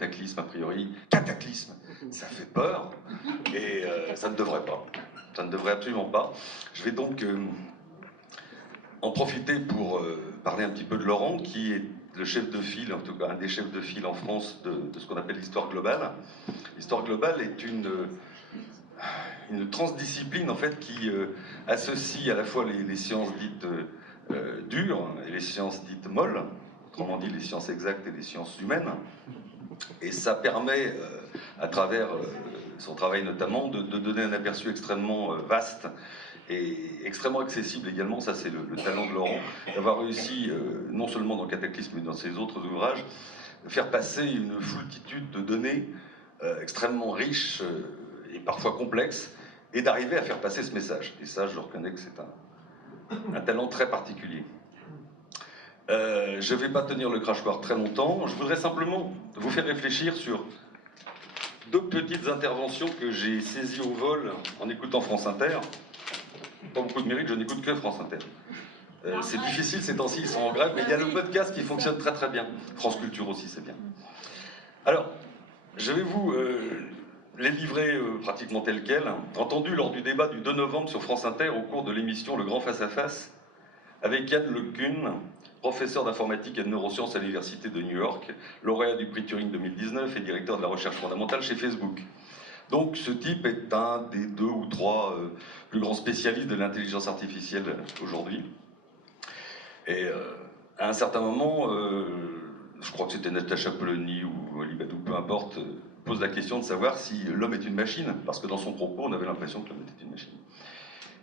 cataclysme a priori. Cataclysme, ça fait peur, et ça ne devrait pas. Ça ne devrait absolument pas. Je vais donc en profiter pour parler un petit peu de Laurent, qui est le chef de file, en tout cas un des chefs de file en France de ce qu'on appelle l'histoire globale. L'histoire globale est une transdiscipline en fait qui associe à la fois les sciences dites dures et les sciences dites molles, autrement dit les sciences exactes et les sciences humaines. Et ça permet, à travers son travail notamment, de donner un aperçu extrêmement vaste et extrêmement accessible également. Ça, c'est le talent de Laurent, d'avoir réussi, non seulement dans Cataclysme, mais dans ses autres ouvrages, faire passer une foultitude de données extrêmement riches et parfois complexes, et d'arriver à faire passer ce message. Et ça, je reconnais que c'est un talent très particulier. Je ne vais pas tenir le crachoir très longtemps. Je voudrais simplement vous faire réfléchir sur deux petites interventions que j'ai saisies au vol en écoutant France Inter. Pas beaucoup de mérite, je n'écoute que France Inter. C'est difficile ces temps-ci, ils sont en grève, mais il y a le podcast qui fonctionne très très bien. France Culture aussi, c'est bien. Alors, je vais vous les livrer pratiquement tels quels. Entendu lors du débat du 2 novembre sur France Inter au cours de l'émission Le Grand Face à Face, avec Yann LeCun, professeur d'informatique et de neurosciences à l'Université de New York, lauréat du prix Turing 2019 et directeur de la recherche fondamentale chez Facebook. Donc ce type est un des 2 ou 3 plus grands spécialistes de l'intelligence artificielle aujourd'hui. Et à un certain moment, je crois que c'était Natacha Polony ou Alibadou, peu importe, pose la question de savoir si l'homme est une machine, parce que dans son propos, on avait l'impression que l'homme était une machine.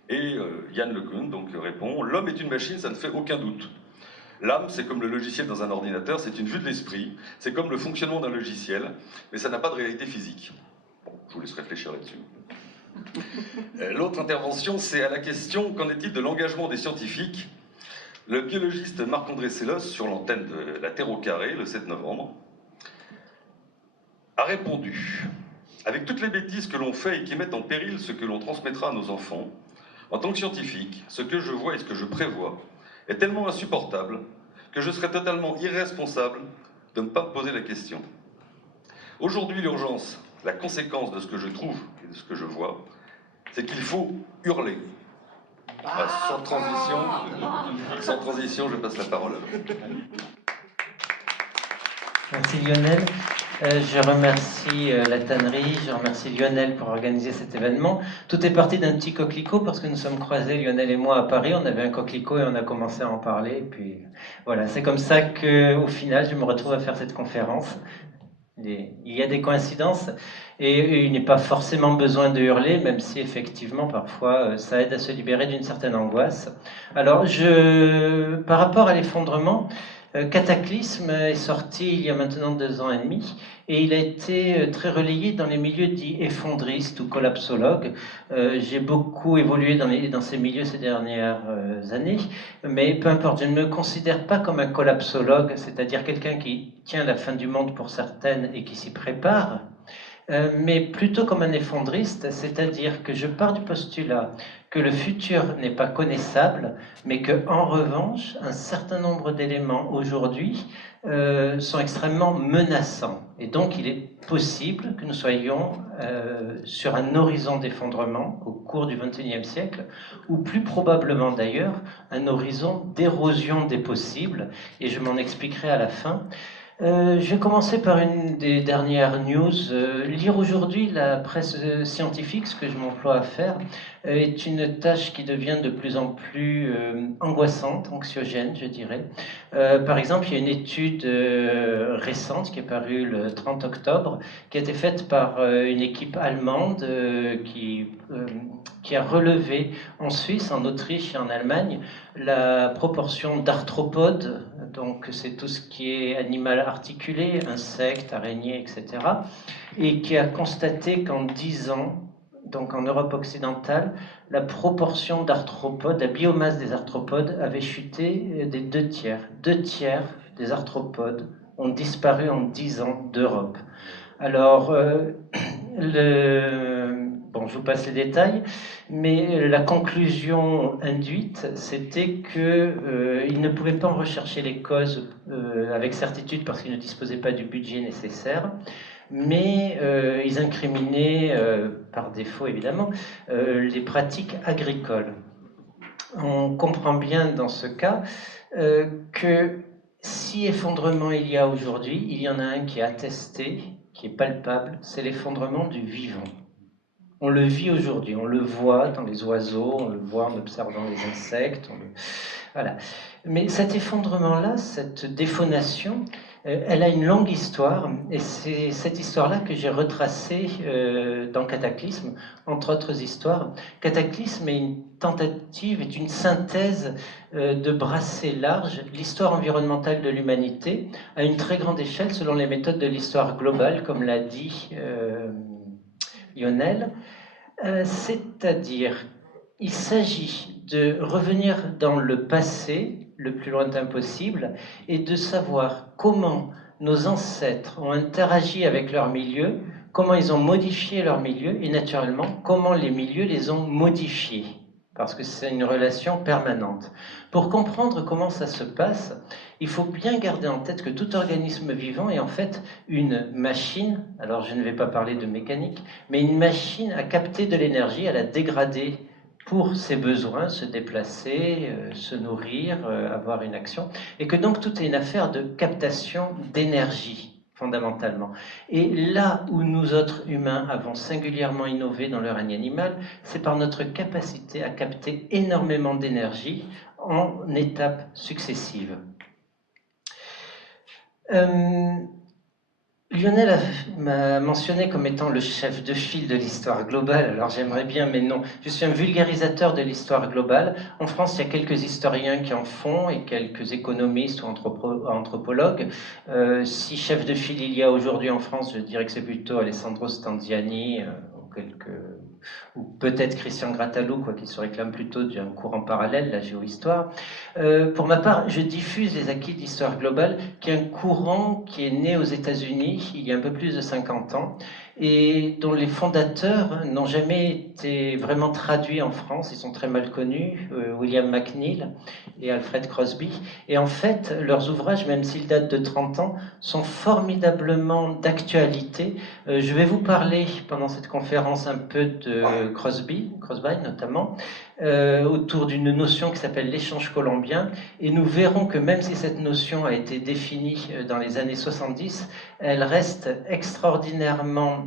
Et Yann LeCun donc répond: l'homme est une machine, ça ne fait aucun doute. L'âme, c'est comme le logiciel dans un ordinateur, c'est une vue de l'esprit, c'est comme le fonctionnement d'un logiciel, mais ça n'a pas de réalité physique. Bon, je vous laisse réfléchir là-dessus. L'autre intervention, c'est à la question: qu'en est-il de l'engagement des scientifiques? Le biologiste Marc-André Sellos, sur l'antenne de La Terre au carré, le 7 novembre, a répondu: avec toutes les bêtises que l'on fait et qui mettent en péril ce que l'on transmettra à nos enfants, en tant que scientifique, ce que je vois et ce que je prévois est tellement insupportable que je serais totalement irresponsable de ne pas me poser la question. Aujourd'hui, l'urgence, la conséquence de ce que je trouve et de ce que je vois, c'est qu'il faut hurler. Sans transition, je passe la parole à vous. Merci Lionel. Je remercie la tannerie, je remercie Lionel pour organiser cet événement. Tout est parti d'un petit coquelicot parce que nous sommes croisés, Lionel et moi, à Paris. On avait un coquelicot et on a commencé à en parler. Et puis voilà, c'est comme ça qu'au final, je me retrouve à faire cette conférence. Il y a des coïncidences et il n'est pas forcément besoin de hurler, même si effectivement parfois ça aide à se libérer d'une certaine angoisse. Alors, par rapport à l'effondrement, Cataclysme est sorti il y a maintenant 2 ans et demi et il a été très relayé dans les milieux dits effondristes ou collapsologues. J'ai beaucoup évolué dans ces milieux ces dernières années, mais peu importe, je ne me considère pas comme un collapsologue, c'est-à-dire quelqu'un qui tient la fin du monde pour certaines et qui s'y prépare, mais plutôt comme un effondriste, c'est-à-dire que je pars du postulat que le futur n'est pas connaissable, mais que, en revanche, un certain nombre d'éléments aujourd'hui sont extrêmement menaçants. Et donc, il est possible que nous soyons sur un horizon d'effondrement au cours du XXIe siècle, ou plus probablement d'ailleurs, un horizon d'érosion des possibles, et je m'en expliquerai à la fin. Je vais commencer par une des dernières news. Lire aujourd'hui la presse scientifique, ce que je m'emploie à faire, est une tâche qui devient de plus en plus angoissante, anxiogène, je dirais. Par exemple, il y a une étude récente qui est parue le 30 octobre, qui a été faite par une équipe allemande qui a relevé en Suisse, en Autriche et en Allemagne la proportion d'arthropodes, donc c'est tout ce qui est animal articulé, insectes, araignées, etc., et qui a constaté qu'en 10 ans, donc en Europe occidentale, la proportion d'arthropodes, la biomasse des arthropodes avait chuté des 2 tiers. 2 tiers des arthropodes ont disparu en 10 ans d'Europe. Alors, bon, je vous passe les détails, mais la conclusion induite, c'était qu'ils ne pouvaient pas en rechercher les causes avec certitude parce qu'ils ne disposaient pas du budget nécessaire, mais ils incriminaient, par défaut évidemment, les pratiques agricoles. On comprend bien dans ce cas que si effondrement il y a aujourd'hui, il y en a un qui est attesté, qui est palpable, c'est l'effondrement du vivant. On le vit aujourd'hui, on le voit dans les oiseaux, on le voit en observant les insectes. Voilà. Mais cet effondrement-là, cette défaunation, elle a une longue histoire, et c'est cette histoire-là que j'ai retracée dans Cataclysme, entre autres histoires. Cataclysme est une tentative, est une synthèse de brasser large l'histoire environnementale de l'humanité à une très grande échelle selon les méthodes de l'histoire globale, comme l'a dit Lionel. C'est-à-dire, il s'agit de revenir dans le passé, le plus lointain possible, et de savoir comment nos ancêtres ont interagi avec leur milieu, comment ils ont modifié leur milieu, et naturellement, comment les milieux les ont modifiés, parce que c'est une relation permanente. Pour comprendre comment ça se passe, il faut bien garder en tête que tout organisme vivant est en fait une machine, alors je ne vais pas parler de mécanique, mais une machine à capter de l'énergie, à la dégrader pour ses besoins, se déplacer, se nourrir, avoir une action, et que donc tout est une affaire de captation d'énergie, fondamentalement. Et là où nous autres humains avons singulièrement innové dans le règne animal, c'est par notre capacité à capter énormément d'énergie en étapes successives. Lionel m'a mentionné comme étant le chef de file de l'histoire globale, alors j'aimerais bien, mais non. Je suis un vulgarisateur de l'histoire globale. En France, il y a quelques historiens qui en font et quelques économistes ou anthropologues. Si chef de file il y a aujourd'hui en France, je dirais que c'est plutôt Alessandro Stanziani ou peut-être Christian Gratalou, qui se réclame plutôt d'un courant parallèle, la géohistoire. Pour ma part, je diffuse les acquis de l'histoire globale, qui est un courant qui est né aux États-Unis il y a un peu plus de 50 ans, et dont les fondateurs n'ont jamais été vraiment traduits en France. Ils sont très mal connus, William McNeill et Alfred Crosby. Et en fait, leurs ouvrages, même s'ils datent de 30 ans, sont formidablement d'actualité. Je vais vous parler pendant cette conférence un peu de Crosby notamment, autour d'une notion qui s'appelle l'échange colombien, et nous verrons que même si cette notion a été définie dans les années 70, elle reste extraordinairement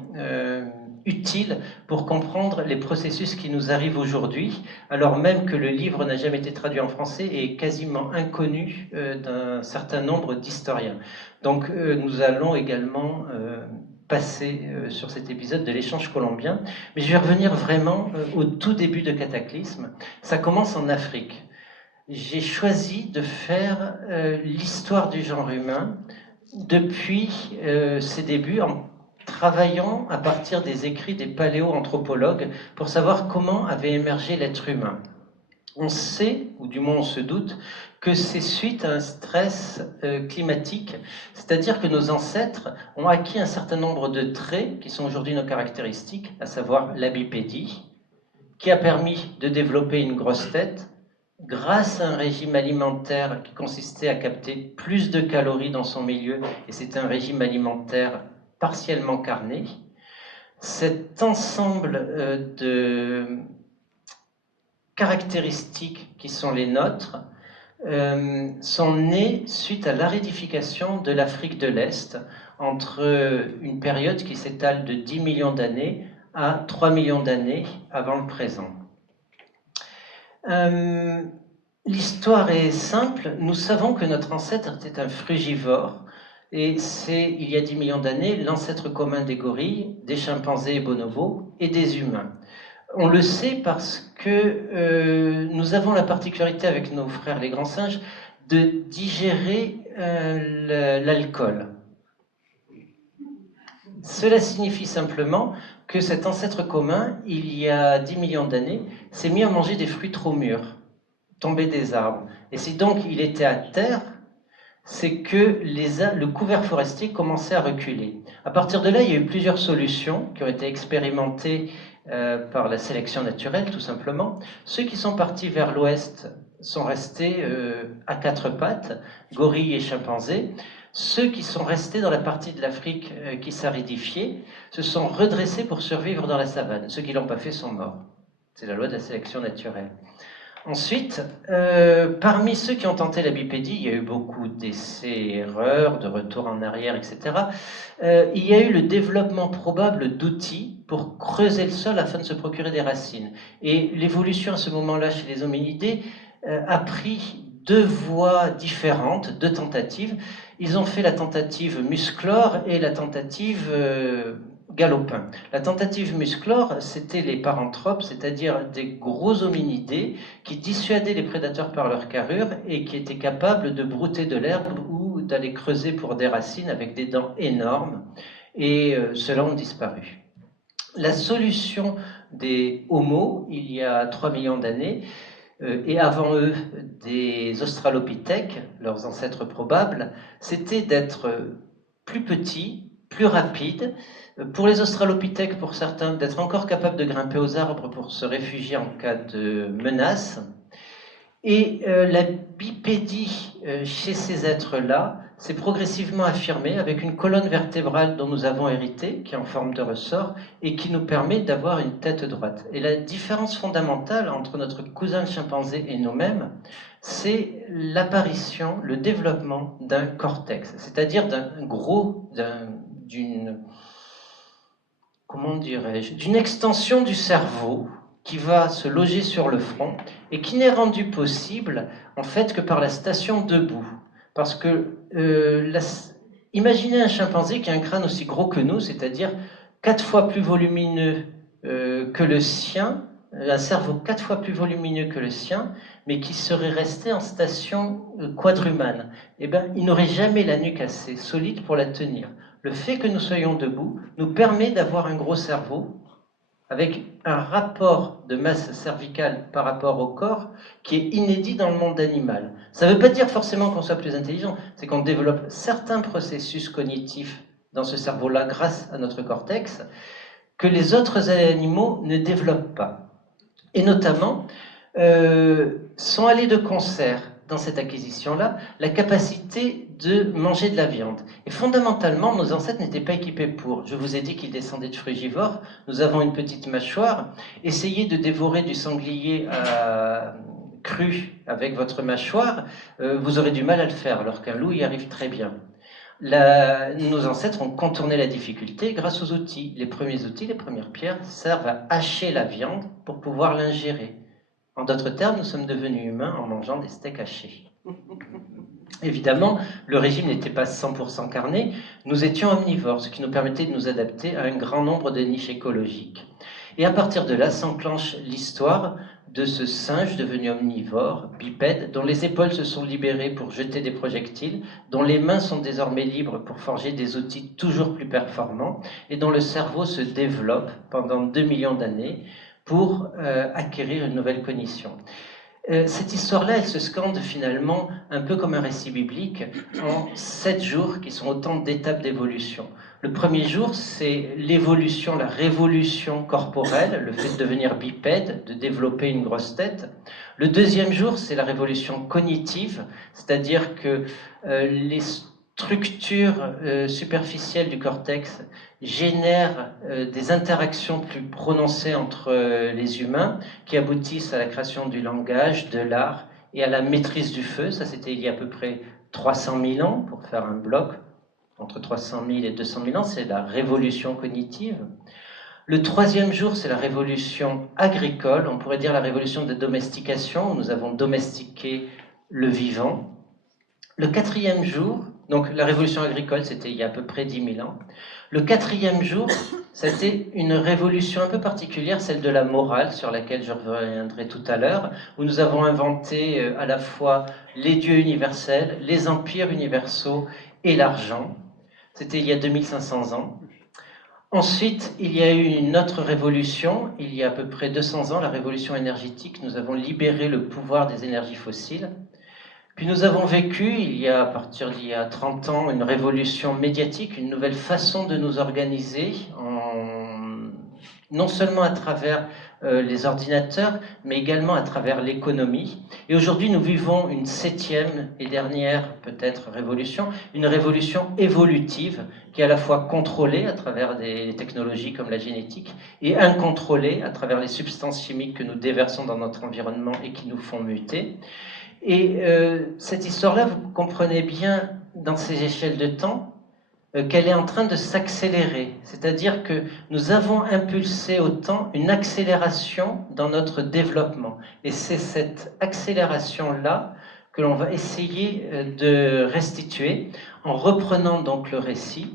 utile pour comprendre les processus qui nous arrivent aujourd'hui, alors même que le livre n'a jamais été traduit en français et est quasiment inconnu d'un certain nombre d'historiens. Donc nous allons également passer sur cet épisode de l'échange colombien, mais je vais revenir vraiment au tout début de Cataclysme. Ça commence en Afrique. J'ai choisi de faire l'histoire du genre humain depuis ses débuts, en travaillant à partir des écrits des paléoanthropologues pour savoir comment avait émergé l'être humain. On sait, ou du moins on se doute, que c'est suite à un stress climatique, c'est-à-dire que nos ancêtres ont acquis un certain nombre de traits qui sont aujourd'hui nos caractéristiques, à savoir la bipédie, qui a permis de développer une grosse tête, grâce à un régime alimentaire qui consistait à capter plus de calories dans son milieu, et c'est un régime alimentaire partiellement carné. Cet ensemble de caractéristiques qui sont les nôtres sont nées suite à l'aridification de l'Afrique de l'Est entre une période qui s'étale de 10 millions d'années à 3 millions d'années avant le présent. L'histoire est simple. Nous savons que notre ancêtre était un frugivore, et c'est, il y a 10 millions d'années, l'ancêtre commun des gorilles, des chimpanzés et bonobos et des humains. On le sait parce que nous avons la particularité avec nos frères les grands singes de digérer l'alcool. Cela signifie simplement que cet ancêtre commun, il y a 10 millions d'années, s'est mis à manger des fruits trop mûrs, tombés des arbres. Et si donc il était à terre, c'est que le couvert forestier commençait à reculer. À partir de là, il y a eu plusieurs solutions qui ont été expérimentées par la sélection naturelle, tout simplement. Ceux qui sont partis vers l'ouest sont restés à quatre pattes, gorilles et chimpanzés. Ceux qui sont restés dans la partie de l'Afrique qui s'aridifiait se sont redressés pour survivre dans la savane. Ceux qui ne l'ont pas fait sont morts. C'est la loi de la sélection naturelle. Ensuite, parmi ceux qui ont tenté la bipédie, il y a eu beaucoup d'essais, erreurs, de retours en arrière, etc. Il y a eu le développement probable d'outils pour creuser le sol afin de se procurer des racines. Et l'évolution à ce moment-là chez les hominidés a pris deux voies différentes, deux tentatives. Ils ont fait la tentative musclore et la tentative galopin. La tentative musclore, c'était les paranthropes, c'est-à-dire des gros hominidés qui dissuadaient les prédateurs par leur carrure et qui étaient capables de brouter de l'herbe ou d'aller creuser pour des racines avec des dents énormes. Et ceux-là ont disparu. La solution des Homo, il y a 3 millions d'années, et avant eux des australopithèques, leurs ancêtres probables, c'était d'être plus petits, plus rapides. Pour les australopithèques, pour certains, d'être encore capables de grimper aux arbres pour se réfugier en cas de menace. Et la bipédie chez ces êtres-là s'est progressivement affirmée avec une colonne vertébrale dont nous avons hérité, qui est en forme de ressort, et qui nous permet d'avoir une tête droite. Et la différence fondamentale entre notre cousin le chimpanzé et nous-mêmes, c'est l'apparition, le développement d'un cortex, c'est-à-dire d'une extension du cerveau qui va se loger sur le front et qui n'est rendu possible en fait que par la station debout. Parce que imaginez un chimpanzé qui a un crâne aussi gros que nous, c'est-à-dire 4 fois plus volumineux que le sien, un cerveau 4 fois plus volumineux que le sien, mais qui serait resté en station quadrumane. Eh bien, il n'aurait jamais la nuque assez solide pour la tenir. Le fait que nous soyons debout nous permet d'avoir un gros cerveau avec un rapport de masse cervicale par rapport au corps qui est inédit dans le monde animal. Ça ne veut pas dire forcément qu'on soit plus intelligent, c'est qu'on développe certains processus cognitifs dans ce cerveau-là grâce à notre cortex que les autres animaux ne développent pas. Et notamment, sont allés de concert dans cette acquisition-là la capacité de manger de la viande. Et fondamentalement, nos ancêtres n'étaient pas équipés pour. Je vous ai dit qu'ils descendaient de frugivores. Nous avons une petite mâchoire. Essayez de dévorer du sanglier cru avec votre mâchoire, vous aurez du mal à le faire, alors qu'un loup y arrive très bien. Nos ancêtres ont contourné la difficulté grâce aux outils. Les premiers outils, les premières pierres, servent à hacher la viande pour pouvoir l'ingérer. En d'autres termes, nous sommes devenus humains en mangeant des steaks hachés. Évidemment, le régime n'était pas 100% carné, nous étions omnivores, ce qui nous permettait de nous adapter à un grand nombre de niches écologiques. Et à partir de là s'enclenche l'histoire de ce singe devenu omnivore, bipède, dont les épaules se sont libérées pour jeter des projectiles, dont les mains sont désormais libres pour forger des outils toujours plus performants, et dont le cerveau se développe pendant 2 millions d'années pour acquérir une nouvelle cognition. Cette histoire-là, elle se scande finalement un peu comme un récit biblique en 7 jours qui sont autant d'étapes d'évolution. Le premier jour, c'est l'évolution, la révolution corporelle, le fait de devenir bipède, de développer une grosse tête. Le deuxième jour, c'est la révolution cognitive, c'est-à-dire que les structures superficielles du cortex génèrent des interactions plus prononcées entre les humains qui aboutissent à la création du langage, de l'art et à la maîtrise du feu. Ça, c'était il y a à peu près 300 000 ans, pour faire un bloc. Entre 300 000 et 200 000 ans, c'est la révolution cognitive. Le troisième jour, c'est la révolution agricole, on pourrait dire la révolution de domestication, où nous avons domestiqué le vivant. Le quatrième jour, donc la révolution agricole, c'était il y a à peu près 10 000 ans. Le quatrième jour, c'était une révolution un peu particulière, celle de la morale, sur laquelle je reviendrai tout à l'heure, où nous avons inventé à la fois les dieux universels, les empires universaux et l'argent. C'était il y a 2500 ans. Ensuite, il y a eu une autre révolution, il y a à peu près 200 ans, la révolution énergétique. Nous avons libéré le pouvoir des énergies fossiles. Puis nous avons vécu, à partir d'il y a 30 ans, une révolution médiatique, une nouvelle façon de nous organiser, non seulement à travers les ordinateurs, mais également à travers l'économie. Et aujourd'hui, nous vivons une 7e et dernière, peut-être, révolution, une révolution évolutive qui est à la fois contrôlée à travers des technologies comme la génétique et incontrôlée à travers les substances chimiques que nous déversons dans notre environnement et qui nous font muter. Et cette histoire-là, vous comprenez bien dans ces échelles de temps qu'elle est en train de s'accélérer. C'est-à-dire que nous avons impulsé au temps une accélération dans notre développement. Et c'est cette accélération-là que l'on va essayer de restituer en reprenant donc le récit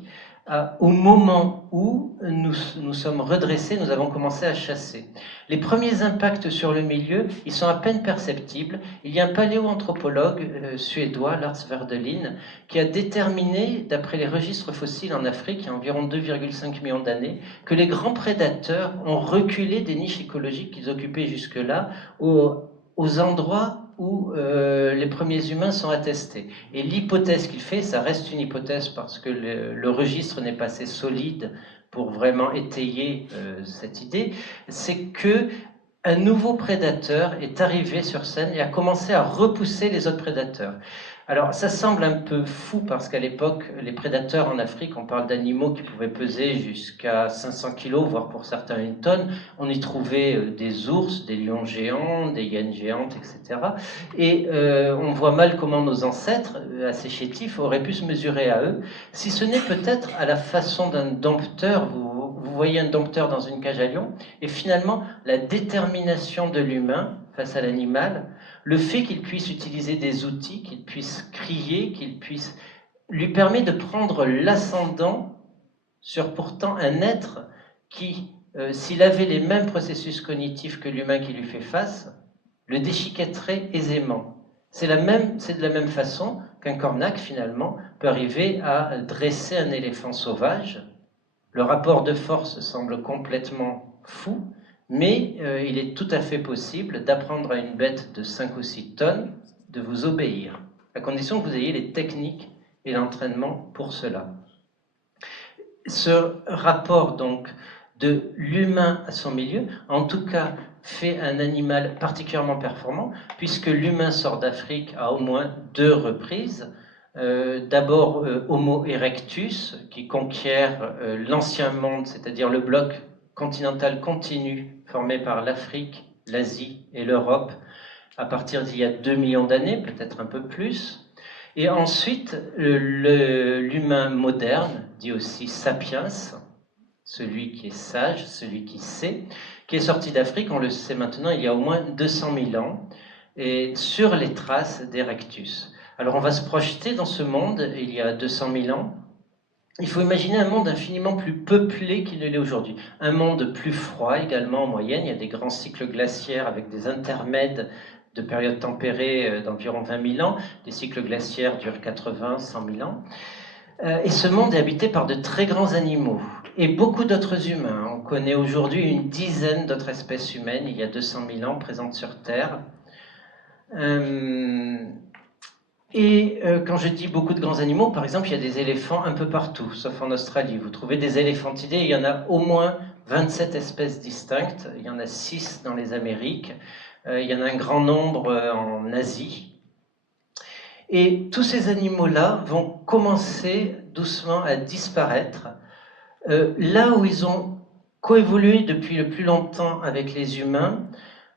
au moment où nous sommes redressés, nous avons commencé à chasser. Les premiers impacts sur le milieu, ils sont à peine perceptibles. Il y a un paléoanthropologue suédois, Lars Werdelin, qui a déterminé, d'après les registres fossiles en Afrique, il y a environ 2,5 millions d'années, que les grands prédateurs ont reculé des niches écologiques qu'ils occupaient jusque-là aux endroits où les premiers humains sont attestés. Et l'hypothèse qu'il fait, ça reste une hypothèse parce que le registre n'est pas assez solide pour vraiment étayer cette idée, c'est que un nouveau prédateur est arrivé sur scène et a commencé à repousser les autres prédateurs. Alors ça semble un peu fou parce qu'à l'époque, les prédateurs en Afrique, on parle d'animaux qui pouvaient peser jusqu'à 500 kilos, voire pour certains une tonne. On y trouvait des ours, des lions géants, des hyènes géantes, etc. Et on voit mal comment nos ancêtres, assez chétifs, auraient pu se mesurer à eux, si ce n'est peut-être à la façon d'un dompteur. Vous voyez un dompteur dans une cage à lions, et finalement la détermination de l'humain face à l'animal, le fait qu'il puisse utiliser des outils, qu'il puisse crier, qu'il puisse lui permet de prendre l'ascendant sur pourtant un être qui, s'il avait les mêmes processus cognitifs que l'humain qui lui fait face, le déchiquetterait aisément. C'est de la même façon qu'un cornac, finalement, peut arriver à dresser un éléphant sauvage. Le rapport de force semble complètement fou, mais il est tout à fait possible d'apprendre à une bête de 5 ou 6 tonnes de vous obéir, à condition que vous ayez les techniques et l'entraînement pour cela. Ce rapport donc de l'humain à son milieu, en tout cas, fait un animal particulièrement performant, puisque l'humain sort d'Afrique à au moins 2 reprises. D'abord Homo erectus, qui conquiert l'ancien monde, c'est-à-dire le bloc continental continu formé par l'Afrique, l'Asie et l'Europe, à partir d'il y a 2 millions d'années, peut-être un peu plus. Et ensuite, l'humain moderne, dit aussi sapiens, celui qui est sage, celui qui sait, qui est sorti d'Afrique, on le sait maintenant, il y a au moins 200 000 ans, et sur les traces d'Erectus. Alors on va se projeter dans ce monde, il y a 200 000 ans. Il faut imaginer un monde infiniment plus peuplé qu'il ne l'est aujourd'hui. Un monde plus froid également en moyenne, il y a des grands cycles glaciaires avec des intermèdes de périodes tempérées d'environ 20 000 ans. Les cycles glaciaires durent 80, 100 000 ans. Et ce monde est habité par de très grands animaux et beaucoup d'autres humains. On connaît aujourd'hui une dizaine d'autres espèces humaines, il y a 200 000 ans, présentes sur Terre. Quand je dis beaucoup de grands animaux, par exemple, il y a des éléphants un peu partout, sauf en Australie. Vous trouvez des éléphantidés, il y en a au moins 27 espèces distinctes, il y en a 6 dans les Amériques, il y en a un grand nombre en Asie. Et tous ces animaux-là vont commencer doucement à disparaître, là où ils ont coévolué depuis le plus longtemps avec les humains,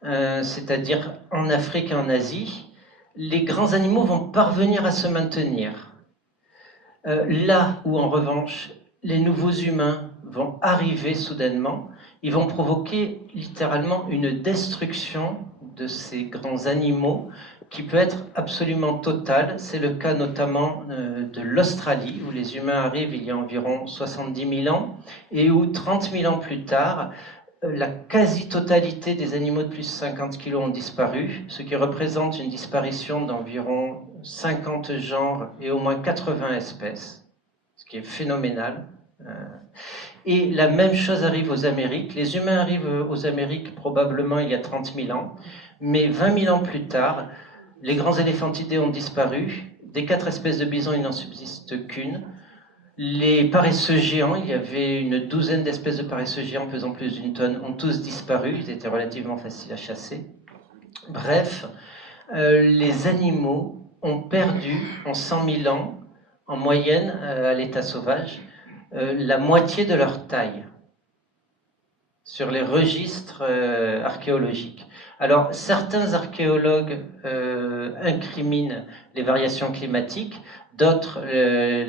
c'est-à-dire en Afrique et en Asie. Les grands animaux vont parvenir à se maintenir. Là où, en revanche, les nouveaux humains vont arriver soudainement, ils vont provoquer littéralement une destruction de ces grands animaux qui peut être absolument totale. C'est le cas notamment de l'Australie, où les humains arrivent il y a environ 70 000 ans, et où 30 000 ans plus tard, la quasi-totalité des animaux de plus de 50 kg ont disparu, ce qui représente une disparition d'environ 50 genres et au moins 80 espèces, ce qui est phénoménal. Et la même chose arrive aux Amériques. Les humains arrivent aux Amériques probablement il y a 30 000 ans, mais 20 000 ans plus tard, les grands éléphantidés ont disparu. Des 4 espèces de bisons, il n'en subsiste qu'une. Les paresseux géants, il y avait une douzaine d'espèces de paresseux géants pesant plus d'une tonne, ont tous disparu. Ils étaient relativement faciles à chasser. Bref, les animaux ont perdu en 100 000 ans, en moyenne, à l'état sauvage, la moitié de leur taille sur les registres archéologiques. Alors, certains archéologues incriminent les variations climatiques, d'autres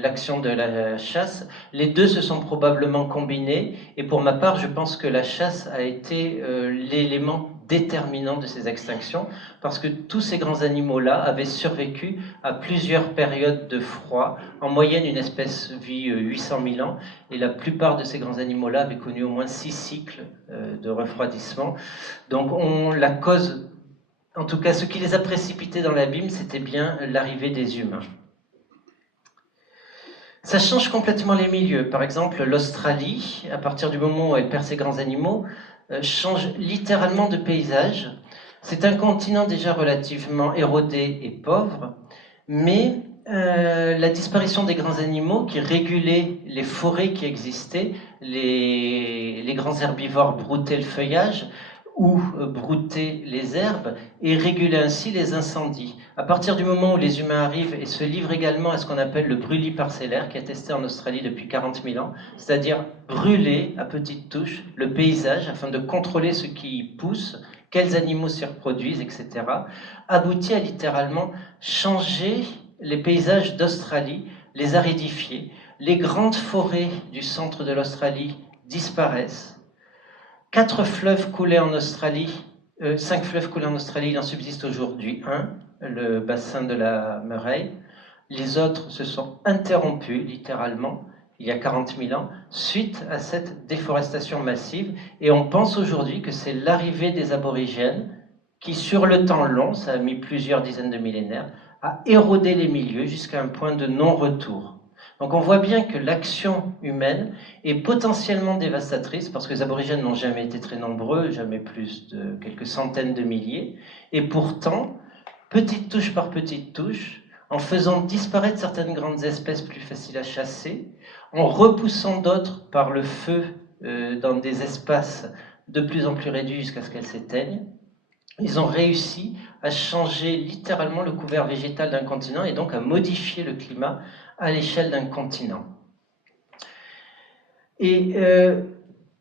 l'action de la chasse. Les deux se sont probablement combinés, et pour ma part, je pense que la chasse a été l'élément déterminant de ces extinctions, parce que tous ces grands animaux-là avaient survécu à plusieurs périodes de froid. En moyenne, une espèce vit 800 000 ans, et la plupart de ces grands animaux-là avaient connu au moins 6 cycles de refroidissement. Donc la cause, en tout cas ce qui les a précipités dans l'abîme, c'était bien l'arrivée des humains. Ça change complètement les milieux. Par exemple, l'Australie, à partir du moment où elle perd ses grands animaux, change littéralement de paysage. C'est un continent déjà relativement érodé et pauvre, mais la disparition des grands animaux qui régulaient les forêts qui existaient, les grands herbivores broutaient le feuillage ou broutaient les herbes et régulaient ainsi les incendies. À partir du moment où les humains arrivent et se livrent également à ce qu'on appelle le brûlis parcellaire, qui est testé en Australie depuis 40 000 ans, c'est-à-dire brûler à petites touches le paysage afin de contrôler ce qui pousse, quels animaux s'y reproduisent, etc., aboutit à littéralement changer les paysages d'Australie, les aridifier. Les grandes forêts du centre de l'Australie disparaissent. 4 fleuves coulaient en Australie, 5 fleuves coulés en Australie, il en subsiste aujourd'hui un, le bassin de la Murray. Les autres se sont interrompus, littéralement, il y a 40 000 ans, suite à cette déforestation massive. Et on pense aujourd'hui que c'est l'arrivée des aborigènes qui, sur le temps long, ça a mis plusieurs dizaines de millénaires, a érodé les milieux jusqu'à un point de non-retour. Donc on voit bien que l'action humaine est potentiellement dévastatrice, parce que les aborigènes n'ont jamais été très nombreux, jamais plus de quelques centaines de milliers, et pourtant, petite touche par petite touche, en faisant disparaître certaines grandes espèces plus faciles à chasser, en repoussant d'autres par le feu dans des espaces de plus en plus réduits jusqu'à ce qu'elles s'éteignent, ils ont réussi à changer littéralement le couvert végétal d'un continent et donc à modifier le climat à l'échelle d'un continent. Et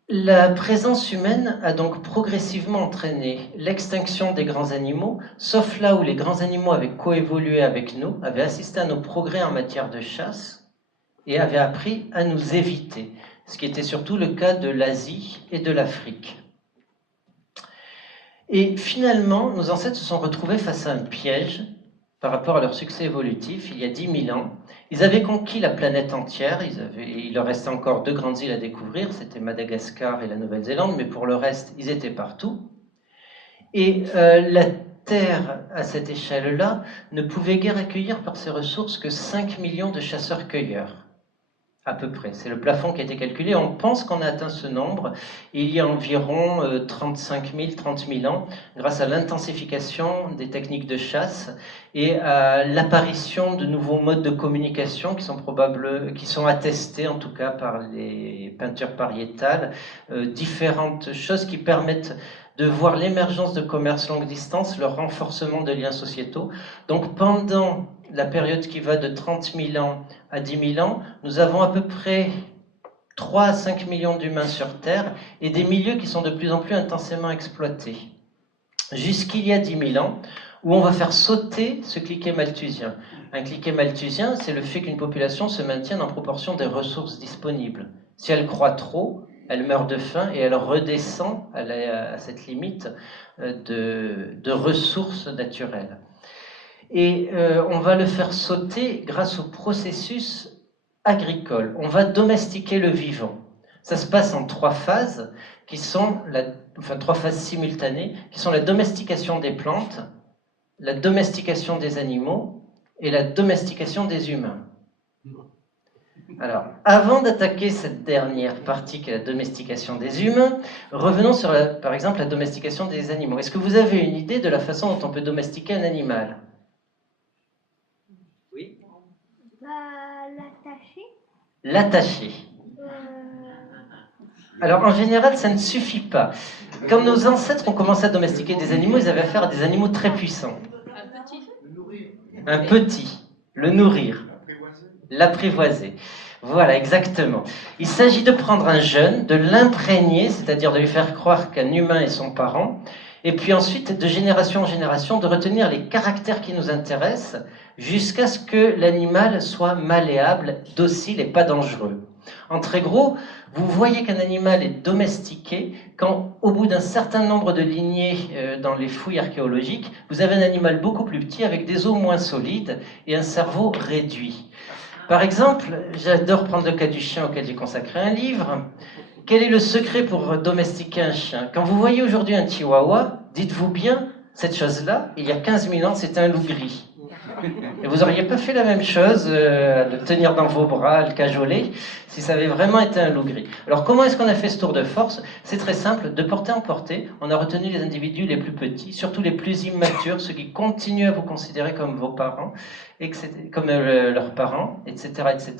la présence humaine a donc progressivement entraîné l'extinction des grands animaux, sauf là où les grands animaux avaient coévolué avec nous, avaient assisté à nos progrès en matière de chasse et avaient appris à nous éviter, ce qui était surtout le cas de l'Asie et de l'Afrique. Et finalement, nos ancêtres se sont retrouvés face à un piège par rapport à leur succès évolutif il y a 10 000 ans. Ils avaient conquis la planète entière, il leur restait encore 2 grandes îles à découvrir, c'était Madagascar et la Nouvelle-Zélande, mais pour le reste, ils étaient partout. Et la Terre, à cette échelle-là, ne pouvait guère accueillir par ses ressources que 5 millions de chasseurs-cueilleurs. À peu près, c'est le plafond qui a été calculé. On pense qu'on a atteint ce nombre il y a environ 35 000, 30 000 ans, grâce à l'intensification des techniques de chasse et à l'apparition de nouveaux modes de communication qui sont attestés en tout cas par les peintures pariétales, différentes choses qui permettent de voir l'émergence de commerce longue distance, le renforcement de liens sociétaux. Donc pendant la période qui va de 30 000 ans à 10 000 ans, nous avons à peu près 3 à 5 millions d'humains sur Terre et des milieux qui sont de plus en plus intensément exploités. Jusqu'il y a 10 000 ans, où on va faire sauter ce cliquet malthusien. Un cliquet malthusien, c'est le fait qu'une population se maintienne en proportion des ressources disponibles. Si elle croît trop, elle meurt de faim et elle redescend à cette limite de ressources naturelles. Et on va le faire sauter grâce au processus agricole. On va domestiquer le vivant. Ça se passe en 3 phases, qui sont 3 phases simultanées, qui sont la domestication des plantes, la domestication des animaux et la domestication des humains. Alors, avant d'attaquer cette dernière partie qui est la domestication des humains, revenons sur, par exemple, la domestication des animaux. Est-ce que vous avez une idée de la façon dont on peut domestiquer un animal ? l'attacher. Alors en général, ça ne suffit pas. Quand nos ancêtres ont commencé à domestiquer des animaux, ils avaient affaire à des animaux très puissants. Un petit, le nourrir, l'apprivoiser. Voilà, exactement. Il s'agit de prendre un jeune, de l'imprégner, c'est-à-dire de lui faire croire qu'un humain est son parent, et puis ensuite, de génération en génération, de retenir les caractères qui nous intéressent jusqu'à ce que l'animal soit malléable, docile et pas dangereux. En très gros, vous voyez qu'un animal est domestiqué quand, au bout d'un certain nombre de lignées dans les fouilles archéologiques, vous avez un animal beaucoup plus petit avec des os moins solides et un cerveau réduit. Par exemple, j'adore prendre le cas du chien auquel j'ai consacré un livre. Quel est le secret pour domestiquer un chien? Quand vous voyez aujourd'hui un chihuahua, dites-vous bien, cette chose-là, il y a 15 000 ans, c'était un loup gris. Et vous n'auriez pas fait la même chose, de tenir dans vos bras, le cajoler, si ça avait vraiment été un loup gris. Alors comment est-ce qu'on a fait ce tour de force? C'est très simple, de portée en portée, on a retenu les individus les plus petits, surtout les plus immatures, ceux qui continuent à vous considérer comme vos parents, comme leurs parents, etc., etc.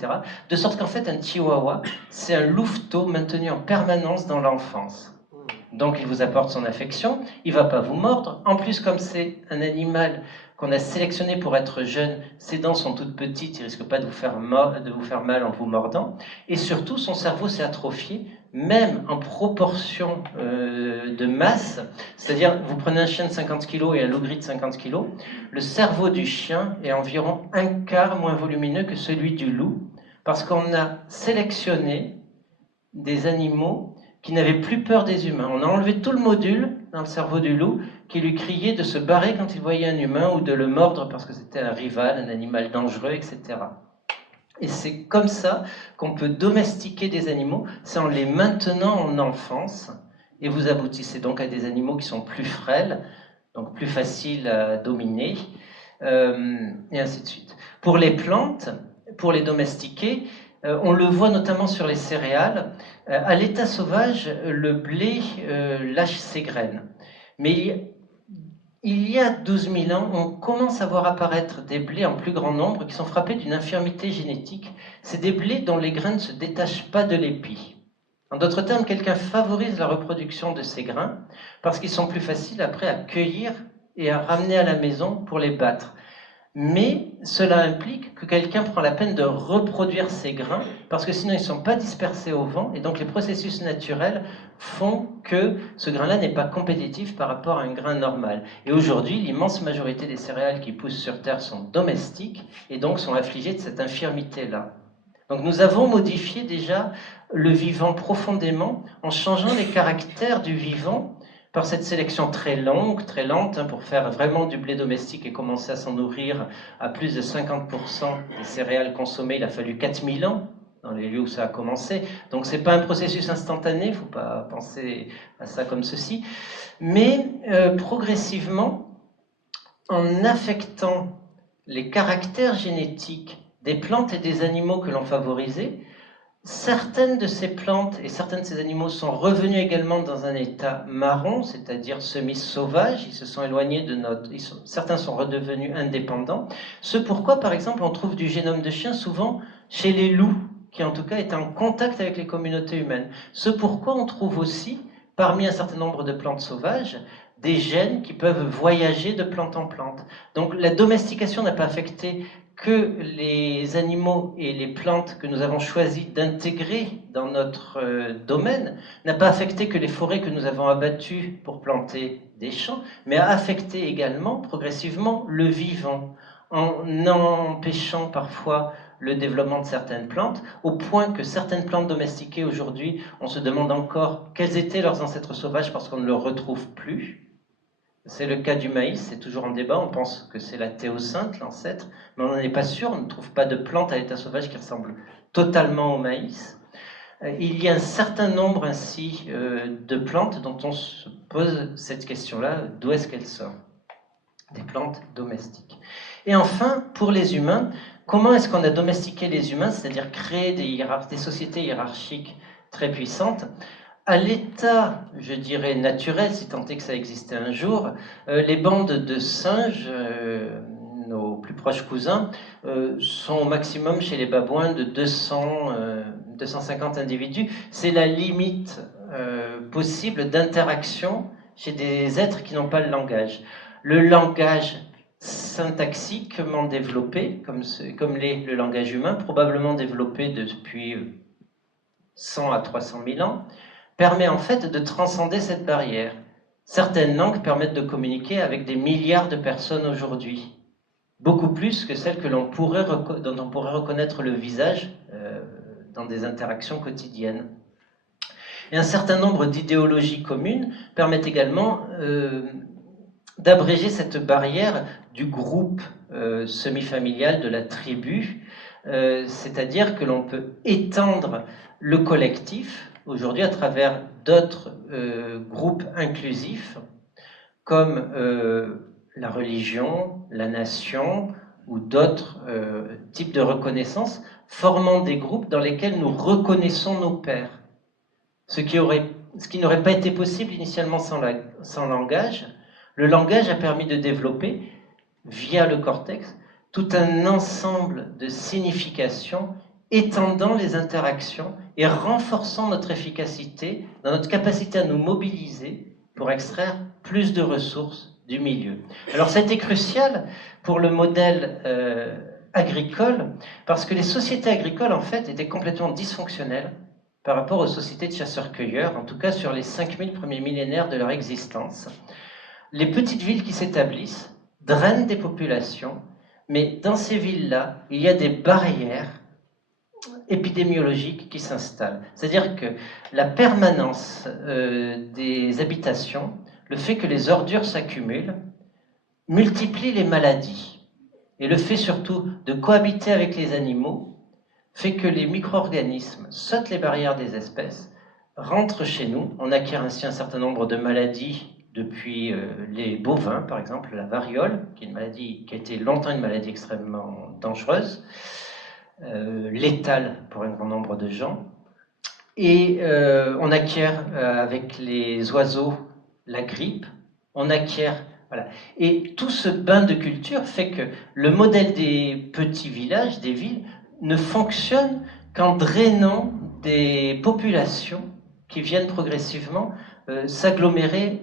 De sorte qu'en fait, un chihuahua, c'est un louveteau maintenu en permanence dans l'enfance. Donc il vous apporte son affection, il ne va pas vous mordre. En plus, comme c'est un animal qu'on a sélectionné pour être jeune, ses dents sont toutes petites, il ne risque pas de vous faire mal en vous mordant. Et surtout, son cerveau s'est atrophié, même en proportion de masse. C'est-à-dire, vous prenez un chien de 50 kg et un loup gris de 50 kg, le cerveau du chien est environ un quart moins volumineux que celui du loup, parce qu'on a sélectionné des animaux qui n'avait plus peur des humains. On a enlevé tout le module dans le cerveau du loup qui lui criait de se barrer quand il voyait un humain ou de le mordre parce que c'était un rival, un animal dangereux, etc. Et c'est comme ça qu'on peut domestiquer des animaux, c'est en les maintenant en enfance, et vous aboutissez donc à des animaux qui sont plus frêles, donc plus faciles à dominer, et ainsi de suite. Pour les plantes, pour les domestiquer, on le voit notamment sur les céréales. À l'état sauvage, le blé lâche ses graines. Mais il y a 12 000 ans, on commence à voir apparaître des blés en plus grand nombre qui sont frappés d'une infirmité génétique. C'est des blés dont les graines ne se détachent pas de l'épi. En d'autres termes, quelqu'un favorise la reproduction de ces grains parce qu'ils sont plus faciles après à cueillir et à ramener à la maison pour les battre. Mais cela implique que quelqu'un prend la peine de reproduire ces grains, parce que sinon ils ne sont pas dispersés au vent, et donc les processus naturels font que ce grain-là n'est pas compétitif par rapport à un grain normal. Et aujourd'hui, l'immense majorité des céréales qui poussent sur Terre sont domestiques, et donc sont affligées de cette infirmité-là. Donc nous avons modifié déjà le vivant profondément, en changeant les caractères du vivant, par cette sélection très longue, très lente, pour faire vraiment du blé domestique et commencer à s'en nourrir à plus de 50% des céréales consommées, il a fallu 4000 ans dans les lieux où ça a commencé. Donc ce n'est pas un processus instantané, il ne faut pas penser à ça comme ceci. Mais progressivement, en affectant les caractères génétiques des plantes et des animaux que l'on favorisait, certaines de ces plantes et certains de ces animaux sont revenus également dans un état marron, c'est-à-dire semi-sauvage. Ils se sont éloignés de certains sont redevenus indépendants. Ce pourquoi, par exemple, on trouve du génome de chien souvent chez les loups, qui en tout cas étaient en contact avec les communautés humaines. Ce pourquoi on trouve aussi, parmi un certain nombre de plantes sauvages, des gènes qui peuvent voyager de plante en plante. Donc la domestication n'a pas affecté que les animaux et les plantes que nous avons choisi d'intégrer dans notre domaine, n'a pas affecté que les forêts que nous avons abattues pour planter des champs, mais a affecté également progressivement le vivant, en empêchant parfois le développement de certaines plantes, au point que certaines plantes domestiquées aujourd'hui, on se demande encore quels étaient leurs ancêtres sauvages parce qu'on ne le retrouve plus. C'est le cas du maïs, c'est toujours en débat, on pense que c'est la théocinthe, l'ancêtre, mais on n'en est pas sûr, on ne trouve pas de plante à l'état sauvage qui ressemble totalement au maïs. Il y a un certain nombre ainsi de plantes dont on se pose cette question-là, d'où est-ce qu'elles sortent? Des plantes domestiques. Et enfin, pour les humains, comment est-ce qu'on a domestiqué les humains, c'est-à-dire créé des sociétés hiérarchiques très puissantes? À l'état, je dirais, naturel, si tant est que ça existait un jour, les bandes de singes nos plus proches cousins, sont au maximum chez les babouins de 250 individus. C'est la limite possible d'interaction chez des êtres qui n'ont pas le langage. Le langage syntaxiquement développé, comme l'est le langage humain, probablement développé depuis 100 à 300 000 ans, permet en fait de transcender cette barrière. Certaines langues permettent de communiquer avec des milliards de personnes aujourd'hui, beaucoup plus que celles dont on pourrait reconnaître le visage dans des interactions quotidiennes. Et un certain nombre d'idéologies communes permettent également d'abréger cette barrière du groupe semi-familial, de la tribu, c'est-à-dire que l'on peut étendre le collectif aujourd'hui à travers d'autres groupes inclusifs comme la religion, la nation ou d'autres types de reconnaissance, formant des groupes dans lesquels nous reconnaissons nos pairs. Ce qui n'aurait pas été possible initialement sans langage. Le langage a permis de développer, via le cortex, tout un ensemble de significations étendant les interactions et renforçant notre efficacité dans notre capacité à nous mobiliser pour extraire plus de ressources du milieu. Alors ça a été crucial pour le modèle agricole, parce que les sociétés agricoles, en fait, étaient complètement dysfonctionnelles par rapport aux sociétés de chasseurs-cueilleurs, en tout cas sur les 5000 premiers millénaires de leur existence. Les petites villes qui s'établissent drainent des populations, mais dans ces villes-là, il y a des barrières épidémiologiques qui s'installent. C'est-à-dire que la permanence des habitations, le fait que les ordures s'accumulent, multiplie les maladies. Et le fait surtout de cohabiter avec les animaux fait que les micro-organismes sautent les barrières des espèces, rentrent chez nous, on acquiert ainsi un certain nombre de maladies depuis les bovins, par exemple la variole, qui est une maladie qui a été longtemps une maladie extrêmement dangereuse, létale pour un grand nombre de gens. Et on acquiert avec les oiseaux la grippe, on acquiert... Voilà. Et tout ce bain de culture fait que le modèle des petits villages, des villes, ne fonctionne qu'en drainant des populations qui viennent progressivement s'agglomérer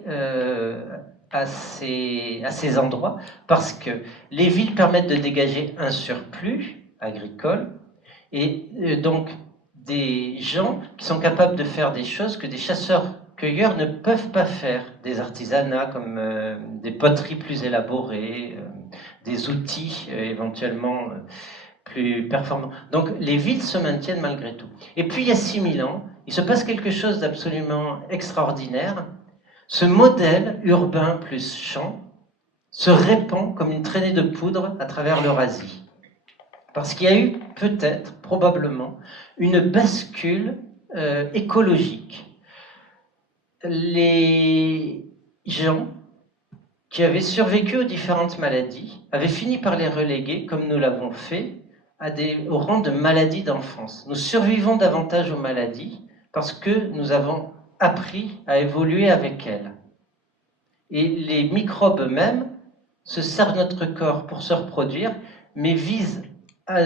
à ces endroits, parce que les villes permettent de dégager un surplus agricole et donc des gens qui sont capables de faire des choses que des chasseurs-cueilleurs ne peuvent pas faire, des artisanats comme des poteries plus élaborées, des outils éventuellement plus performants. Donc les villes se maintiennent malgré tout. Et puis il y a 6000 ans, il se passe quelque chose d'absolument extraordinaire. Ce modèle urbain plus champ se répand comme une traînée de poudre à travers l'Eurasie. Parce qu'il y a eu peut-être, probablement, une bascule écologique. Les gens qui avaient survécu aux différentes maladies avaient fini par les reléguer, comme nous l'avons fait, au rang de maladies d'enfance. Nous survivons davantage aux maladies parce que nous avons appris à évoluer avec elles. Et les microbes eux-mêmes se servent de notre corps pour se reproduire, mais visent à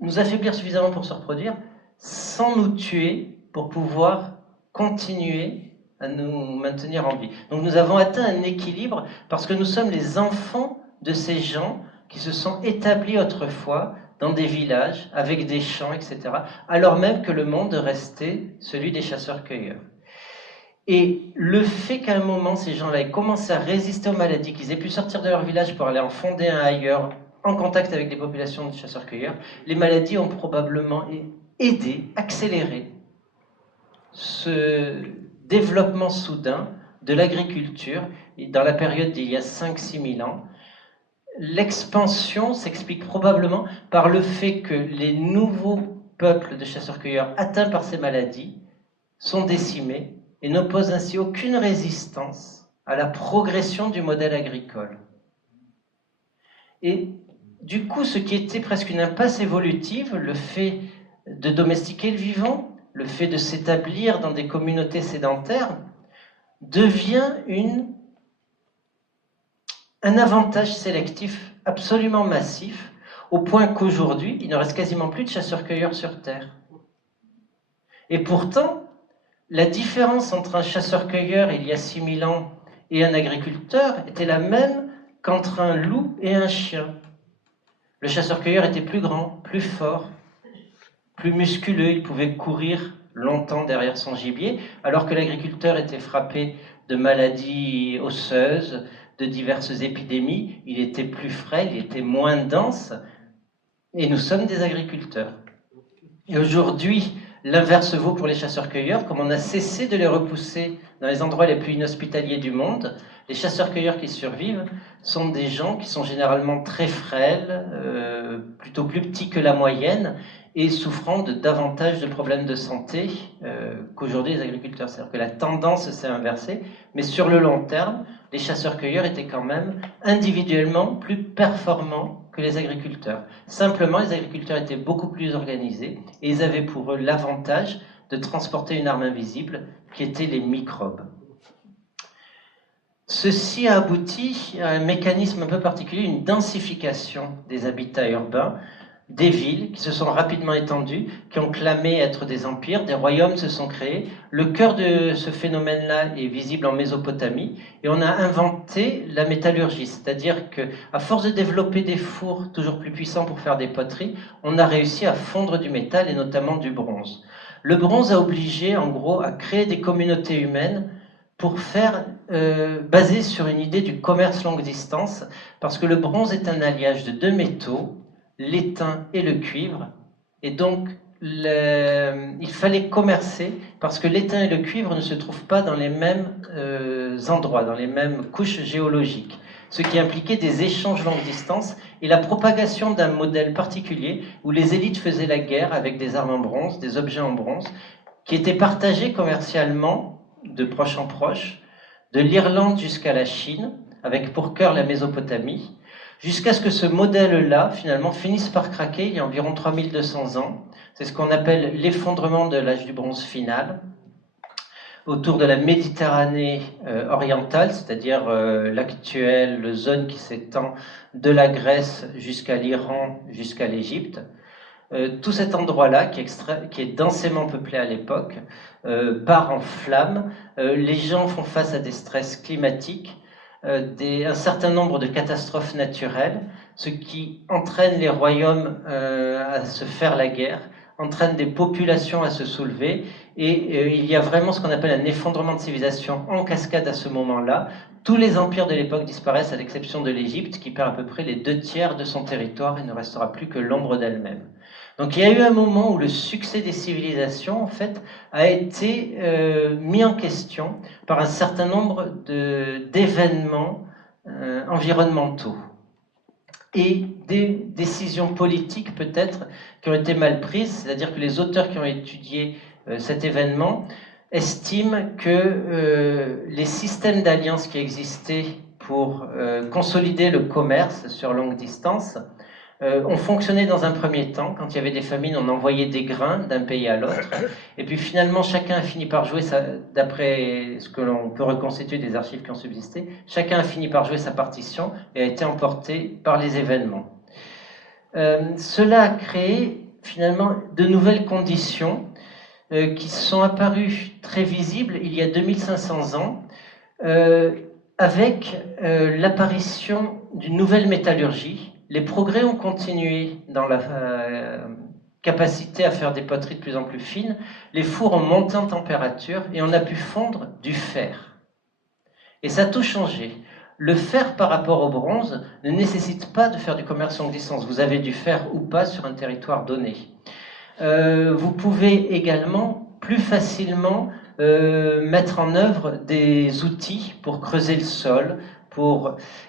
nous affaiblir suffisamment pour se reproduire, sans nous tuer pour pouvoir continuer à nous maintenir en vie. Donc nous avons atteint un équilibre parce que nous sommes les enfants de ces gens qui se sont établis autrefois dans des villages, avec des champs, etc., alors même que le monde restait celui des chasseurs-cueilleurs. Et le fait qu'à un moment, ces gens-là aient commencé à résister aux maladies, qu'ils aient pu sortir de leur village pour aller en fonder un ailleurs, en contact avec des populations de chasseurs-cueilleurs, les maladies ont probablement aidé, accéléré ce développement soudain de l'agriculture dans la période d'il y a 5-6 000 ans. L'expansion s'explique probablement par le fait que les nouveaux peuples de chasseurs-cueilleurs atteints par ces maladies sont décimés et n'opposent ainsi aucune résistance à la progression du modèle agricole. Et du coup, ce qui était presque une impasse évolutive, le fait de domestiquer le vivant, le fait de s'établir dans des communautés sédentaires, devient un avantage sélectif absolument massif, au point qu'aujourd'hui, il ne reste quasiment plus de chasseurs-cueilleurs sur Terre. Et pourtant, la différence entre un chasseur-cueilleur il y a 6000 ans et un agriculteur était la même qu'entre un loup et un chien. Le chasseur-cueilleur était plus grand, plus fort, plus musculeux, il pouvait courir longtemps derrière son gibier, alors que l'agriculteur était frappé de maladies osseuses, de diverses épidémies, il était plus frêle, il était moins dense, et nous sommes des agriculteurs. Et aujourd'hui, l'inverse vaut pour les chasseurs-cueilleurs, comme on a cessé de les repousser dans les endroits les plus inhospitaliers du monde. Les chasseurs-cueilleurs qui survivent sont des gens qui sont généralement très frêles, plutôt plus petits que la moyenne, et souffrant de davantage de problèmes de santé qu'aujourd'hui les agriculteurs. C'est-à-dire que la tendance s'est inversée, mais sur le long terme, les chasseurs-cueilleurs étaient quand même individuellement plus performants que les agriculteurs. Simplement, les agriculteurs étaient beaucoup plus organisés et ils avaient pour eux l'avantage de transporter une arme invisible qui était les microbes. Ceci a abouti à un mécanisme un peu particulier, une densification des habitats urbains, des villes qui se sont rapidement étendues, qui ont clamé être des empires, des royaumes se sont créés. Le cœur de ce phénomène-là est visible en Mésopotamie, et on a inventé la métallurgie, c'est-à-dire qu'à force de développer des fours toujours plus puissants pour faire des poteries, on a réussi à fondre du métal et notamment du bronze. Le bronze a obligé, en gros, à créer des communautés humaines pour faire, basé sur une idée du commerce longue distance, parce que le bronze est un alliage de deux métaux, l'étain et le cuivre, et donc il fallait commercer parce que l'étain et le cuivre ne se trouvent pas dans les mêmes endroits, dans les mêmes couches géologiques, ce qui impliquait des échanges longue distance et la propagation d'un modèle particulier où les élites faisaient la guerre avec des armes en bronze, des objets en bronze, qui étaient partagés commercialement de proche en proche, de l'Irlande jusqu'à la Chine, avec pour cœur la Mésopotamie, jusqu'à ce que ce modèle-là, finalement, finisse par craquer il y a environ 3200 ans. C'est ce qu'on appelle l'effondrement de l'âge du bronze final, autour de la Méditerranée orientale, c'est-à-dire l'actuelle zone qui s'étend de la Grèce jusqu'à l'Iran, jusqu'à l'Égypte. Tout cet endroit-là, qui est densément peuplé à l'époque, part en flammes. Les gens font face à des stress climatiques, un certain nombre de catastrophes naturelles, ce qui entraîne les royaumes à se faire la guerre, entraîne des populations à se soulever, et il y a vraiment ce qu'on appelle un effondrement de civilisation en cascade à ce moment-là. Tous les empires de l'époque disparaissent à l'exception de l'Égypte, qui perd à peu près les 2/3 de son territoire et ne restera plus que l'ombre d'elle-même. Donc il y a eu un moment où le succès des civilisations, en fait, a été mis en question par un certain nombre d'événements environnementaux et des décisions politiques peut-être qui ont été mal prises, c'est-à-dire que les auteurs qui ont étudié cet événement estiment que les systèmes d'alliances qui existaient pour consolider le commerce sur longue distance ont fonctionné dans un premier temps. Quand il y avait des famines, on envoyait des grains d'un pays à l'autre. Et puis finalement, chacun a fini par jouer, d'après ce que l'on peut reconstituer des archives qui ont subsisté, chacun a fini par jouer sa partition et a été emporté par les événements. Cela a créé finalement de nouvelles conditions qui sont apparues très visibles il y a 2500 ans, avec l'apparition d'une nouvelle métallurgie. Les progrès ont continué dans la capacité à faire des poteries de plus en plus fines. Les fours ont monté en température et on a pu fondre du fer. Et ça a tout changé. Le fer par rapport au bronze ne nécessite pas de faire du commerce longue distance. Vous avez du fer ou pas sur un territoire donné. Vous pouvez également plus facilement mettre en œuvre des outils pour creuser le sol.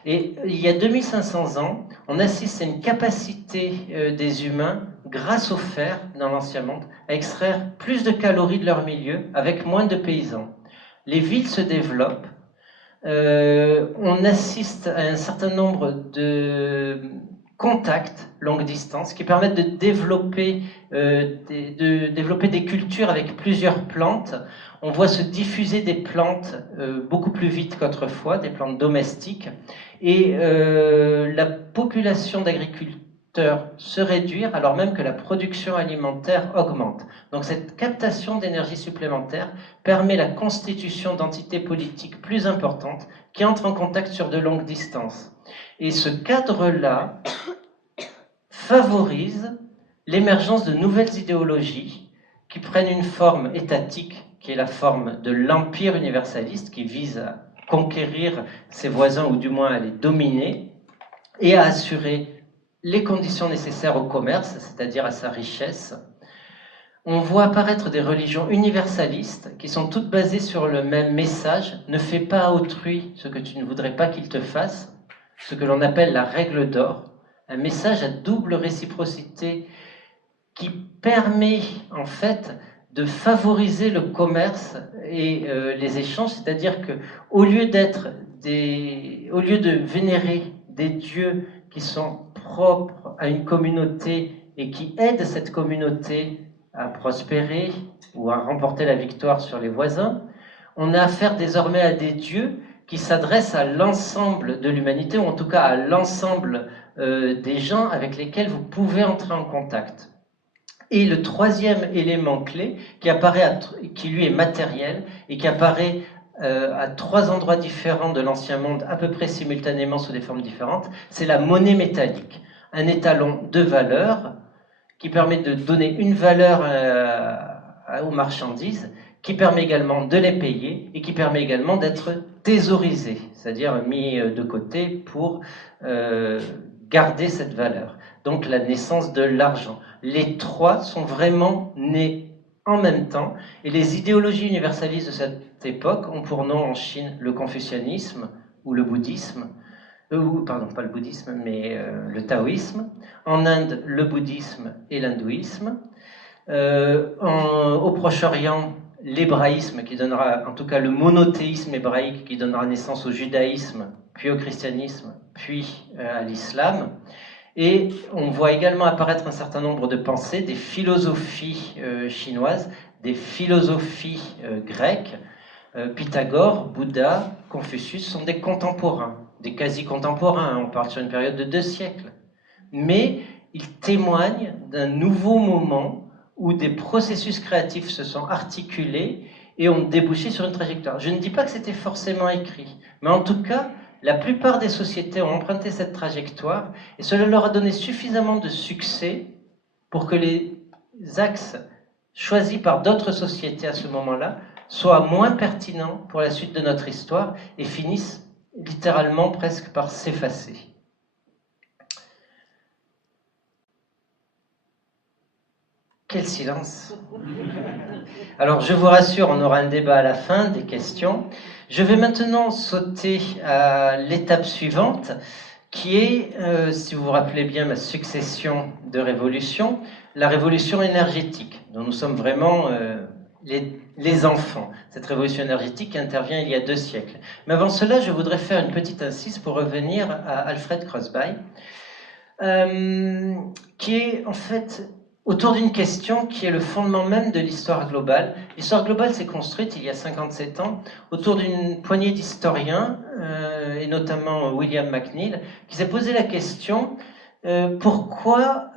Et il y a 2500 ans, on assiste à une capacité des humains, grâce au fer dans l'Ancien Monde, à extraire plus de calories de leur milieu avec moins de paysans. Les villes se développent, on assiste à un certain nombre de contact longue distance qui permettent de développer des cultures avec plusieurs plantes. On voit se diffuser des plantes beaucoup plus vite qu'autrefois, des plantes domestiques, et la population d'agriculteurs se réduire alors même que la production alimentaire augmente. Donc cette captation d'énergie supplémentaire permet la constitution d'entités politiques plus importantes qui entrent en contact sur de longues distances. Et ce cadre-là favorise l'émergence de nouvelles idéologies qui prennent une forme étatique, qui est la forme de l'empire universaliste, qui vise à conquérir ses voisins ou du moins à les dominer, et à assurer les conditions nécessaires au commerce, c'est-à-dire à sa richesse. On voit apparaître des religions universalistes qui sont toutes basées sur le même message: ne fais pas à autrui ce que tu ne voudrais pas qu'il te fasse, ce que l'on appelle la règle d'or, un message à double réciprocité qui permet en fait de favoriser le commerce et les échanges, c'est-à-dire que au lieu de vénérer des dieux qui sont propres à une communauté et qui aident cette communauté à prospérer ou à remporter la victoire sur les voisins, on a affaire désormais à des dieux qui s'adressent à l'ensemble de l'humanité, ou en tout cas à l'ensemble des gens avec lesquels vous pouvez entrer en contact. Et le troisième élément clé, qui lui est matériel et qui apparaît à 3 endroits différents de l'Ancien Monde, à peu près simultanément sous des formes différentes, c'est la monnaie métallique, un étalon de valeur qui permet de donner une valeur aux marchandises, qui permet également de les payer et qui permet également d'être thésaurisé, c'est-à-dire mis de côté pour garder cette valeur. Donc la naissance de l'argent. Les trois sont vraiment nés en même temps, et les idéologies universalistes de cette époque ont pour nom en Chine le confucianisme ou le bouddhisme, pardon, pas le bouddhisme, mais le taoïsme, en Inde le bouddhisme et l'hindouisme, au Proche-Orient l'hébraïsme qui donnera, en tout cas le monothéisme hébraïque qui donnera naissance au judaïsme, puis au christianisme, puis à l'islam. Et on voit également apparaître un certain nombre de pensées, des philosophies chinoises, des philosophies grecques. Pythagore, Bouddha, Confucius sont des contemporains, des quasi-contemporains, on parle sur une période de 2 siècles. Mais ils témoignent d'un nouveau moment où des processus créatifs se sont articulés et ont débouché sur une trajectoire. Je ne dis pas que c'était forcément écrit, mais en tout cas, la plupart des sociétés ont emprunté cette trajectoire et cela leur a donné suffisamment de succès pour que les axes choisis par d'autres sociétés à ce moment-là soient moins pertinents pour la suite de notre histoire et finissent littéralement presque par s'effacer. Quel silence! Alors je vous rassure, on aura un débat à la fin, des questions. Je vais maintenant sauter à l'étape suivante, qui est, si vous vous rappelez bien ma succession de révolutions, la révolution énergétique, dont nous sommes vraiment les enfants. Cette révolution énergétique qui intervient il y a 2 siècles. Mais avant cela, je voudrais faire une petite incise pour revenir à Alfred Crosby, qui est en fait autour d'une question qui est le fondement même de l'histoire globale. L'histoire globale s'est construite il y a 57 ans autour d'une poignée d'historiens, et notamment William McNeill, qui s'est posé la question pourquoi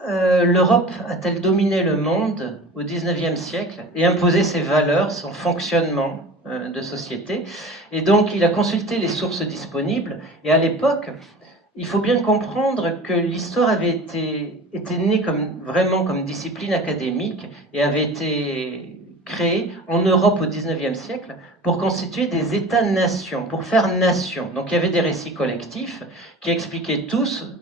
l'Europe a-t-elle dominé le monde au XIXe siècle et imposé ses valeurs, son fonctionnement de société. Et donc il a consulté les sources disponibles, et à l'époque, il faut bien comprendre que l'histoire avait été née vraiment comme discipline académique et avait été créée en Europe au XIXe siècle pour constituer des États-nations, pour faire nation. Donc il y avait des récits collectifs qui expliquaient tous,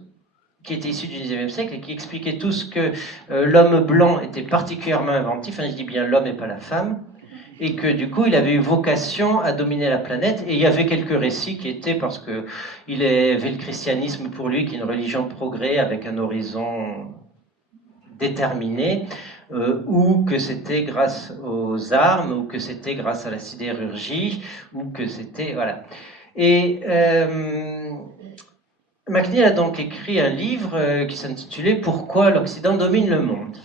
qui étaient issus du XIXe siècle et qui expliquaient tous que l'homme blanc était particulièrement inventif, je dis bien l'homme et pas la femme, et que du coup il avait eu vocation à dominer la planète. Et il y avait quelques récits qui étaient parce qu'il avait le christianisme pour lui, qui est une religion de progrès avec un horizon déterminé, ou que c'était grâce aux armes, ou que c'était grâce à la sidérurgie, ou que c'était... voilà. Et McNeill a donc écrit un livre qui s'intitulait « Pourquoi l'Occident domine le monde ».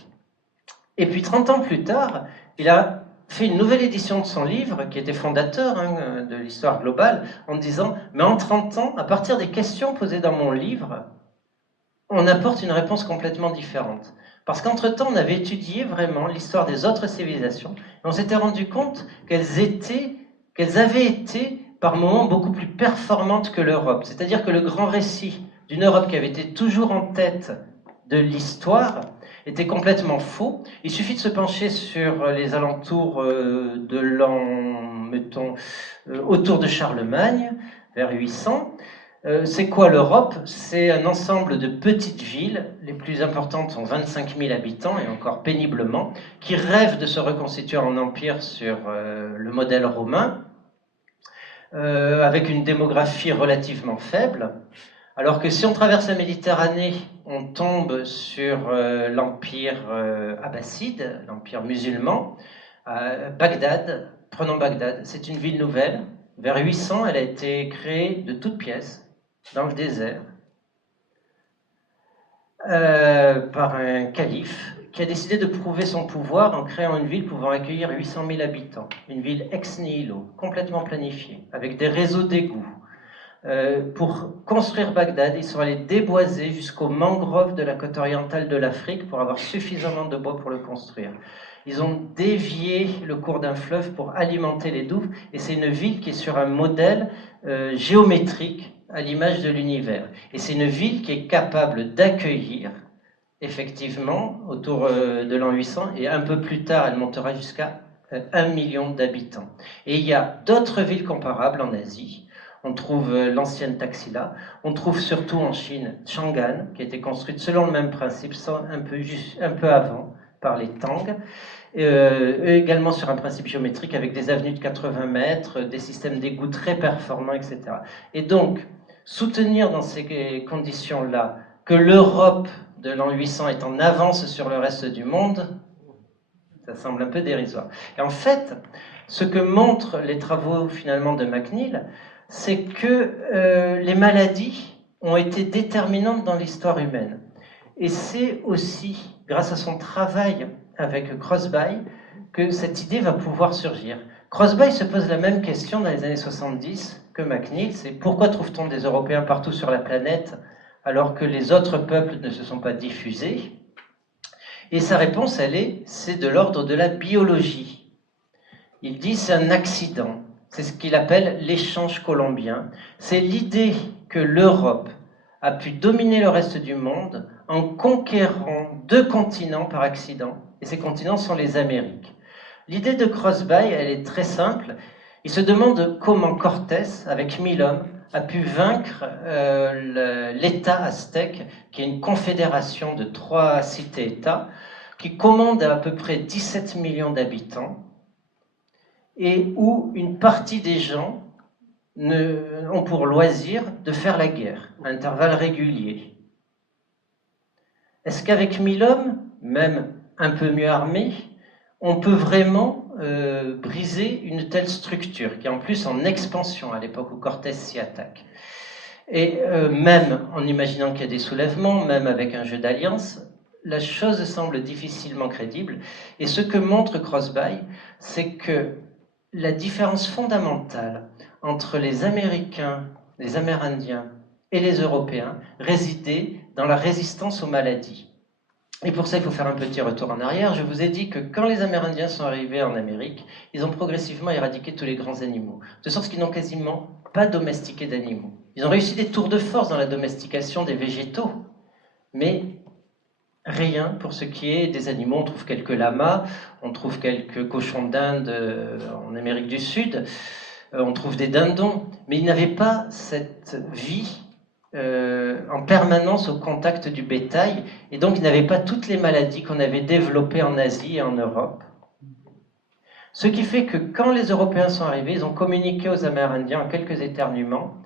Et puis 30 ans plus tard, il a fait une nouvelle édition de son livre, qui était fondateur de l'histoire globale, en disant « Mais en 30 ans, à partir des questions posées dans mon livre, on apporte une réponse complètement différente. » Parce qu'entre-temps, on avait étudié vraiment l'histoire des autres civilisations, et on s'était rendu compte qu'elles avaient été par moments beaucoup plus performantes que l'Europe. C'est-à-dire que le grand récit d'une Europe qui avait été toujours en tête de l'histoire était complètement faux. Il suffit de se pencher sur les alentours de l'an, mettons, autour de Charlemagne, vers 800. C'est quoi l'Europe? C'est un ensemble de petites villes, les plus importantes sont 25 000 habitants, et encore péniblement, qui rêvent de se reconstituer en empire sur le modèle romain, avec une démographie relativement faible. Alors que si on traverse la Méditerranée, on tombe sur l'empire abbasside, l'empire musulman. Bagdad, prenons Bagdad, c'est une ville nouvelle. Vers 800, elle a été créée de toutes pièces, dans le désert, par un calife qui a décidé de prouver son pouvoir en créant une ville pouvant accueillir 800 000 habitants. Une ville ex nihilo, complètement planifiée, avec des réseaux d'égouts. Pour construire Bagdad, ils sont allés déboiser jusqu'aux mangroves de la côte orientale de l'Afrique pour avoir suffisamment de bois pour le construire. Ils ont dévié le cours d'un fleuve pour alimenter les douves, et c'est une ville qui est sur un modèle géométrique à l'image de l'univers. Et c'est une ville qui est capable d'accueillir, effectivement, autour de l'an 800, et un peu plus tard, elle montera jusqu'à 1 million d'habitants. Et il y a d'autres villes comparables en Asie. On trouve l'ancienne Taxila, on trouve surtout en Chine Chang'an, qui a été construite selon le même principe, un peu avant, par les Tang, également sur un principe géométrique avec des avenues de 80 mètres, des systèmes d'égouts très performants, etc. Et donc, soutenir dans ces conditions-là que l'Europe de l'an 800 est en avance sur le reste du monde, ça semble un peu dérisoire. Et en fait, ce que montrent les travaux finalement de McNeill, c'est que les maladies ont été déterminantes dans l'histoire humaine. Et c'est aussi grâce à son travail avec Crosby que cette idée va pouvoir surgir. Crosby se pose la même question dans les années 70 que McNeill, c'est pourquoi trouve-t-on des Européens partout sur la planète alors que les autres peuples ne se sont pas diffusés? Et sa réponse, c'est de l'ordre de la biologie. Il dit c'est un accident. C'est ce qu'il appelle l'échange colombien. C'est l'idée que l'Europe a pu dominer le reste du monde en conquérant 2 continents par accident. Et ces continents sont les Amériques. L'idée de Crosby, elle est très simple. Il se demande comment Cortés, avec 1000 hommes, a pu vaincre l'État aztèque, qui est une confédération de 3 cités-États, qui commande à peu près 17 millions d'habitants, et où une partie des gens ont pour loisir de faire la guerre, à intervalles réguliers. Est-ce qu'avec 1000 hommes, même un peu mieux armés, on peut vraiment briser une telle structure, qui est en plus en expansion à l'époque où Cortés s'y attaque? Et même en imaginant qu'il y a des soulèvements, même avec un jeu d'alliance, la chose semble difficilement crédible. Et ce que montre Crosby, c'est que la différence fondamentale entre les Américains, les Amérindiens et les Européens résidait dans la résistance aux maladies. Et pour ça, il faut faire un petit retour en arrière. Je vous ai dit que quand les Amérindiens sont arrivés en Amérique, ils ont progressivement éradiqué tous les grands animaux, de sorte qu'ils n'ont quasiment pas domestiqué d'animaux. Ils ont réussi des tours de force dans la domestication des végétaux, mais rien pour ce qui est des animaux. On trouve quelques lamas, on trouve quelques cochons d'Inde en Amérique du Sud, on trouve des dindons, mais ils n'avaient pas cette vie en permanence au contact du bétail, et donc ils n'avaient pas toutes les maladies qu'on avait développées en Asie et en Europe. Ce qui fait que quand les Européens sont arrivés, ils ont communiqué aux Amérindiens en quelques éternuements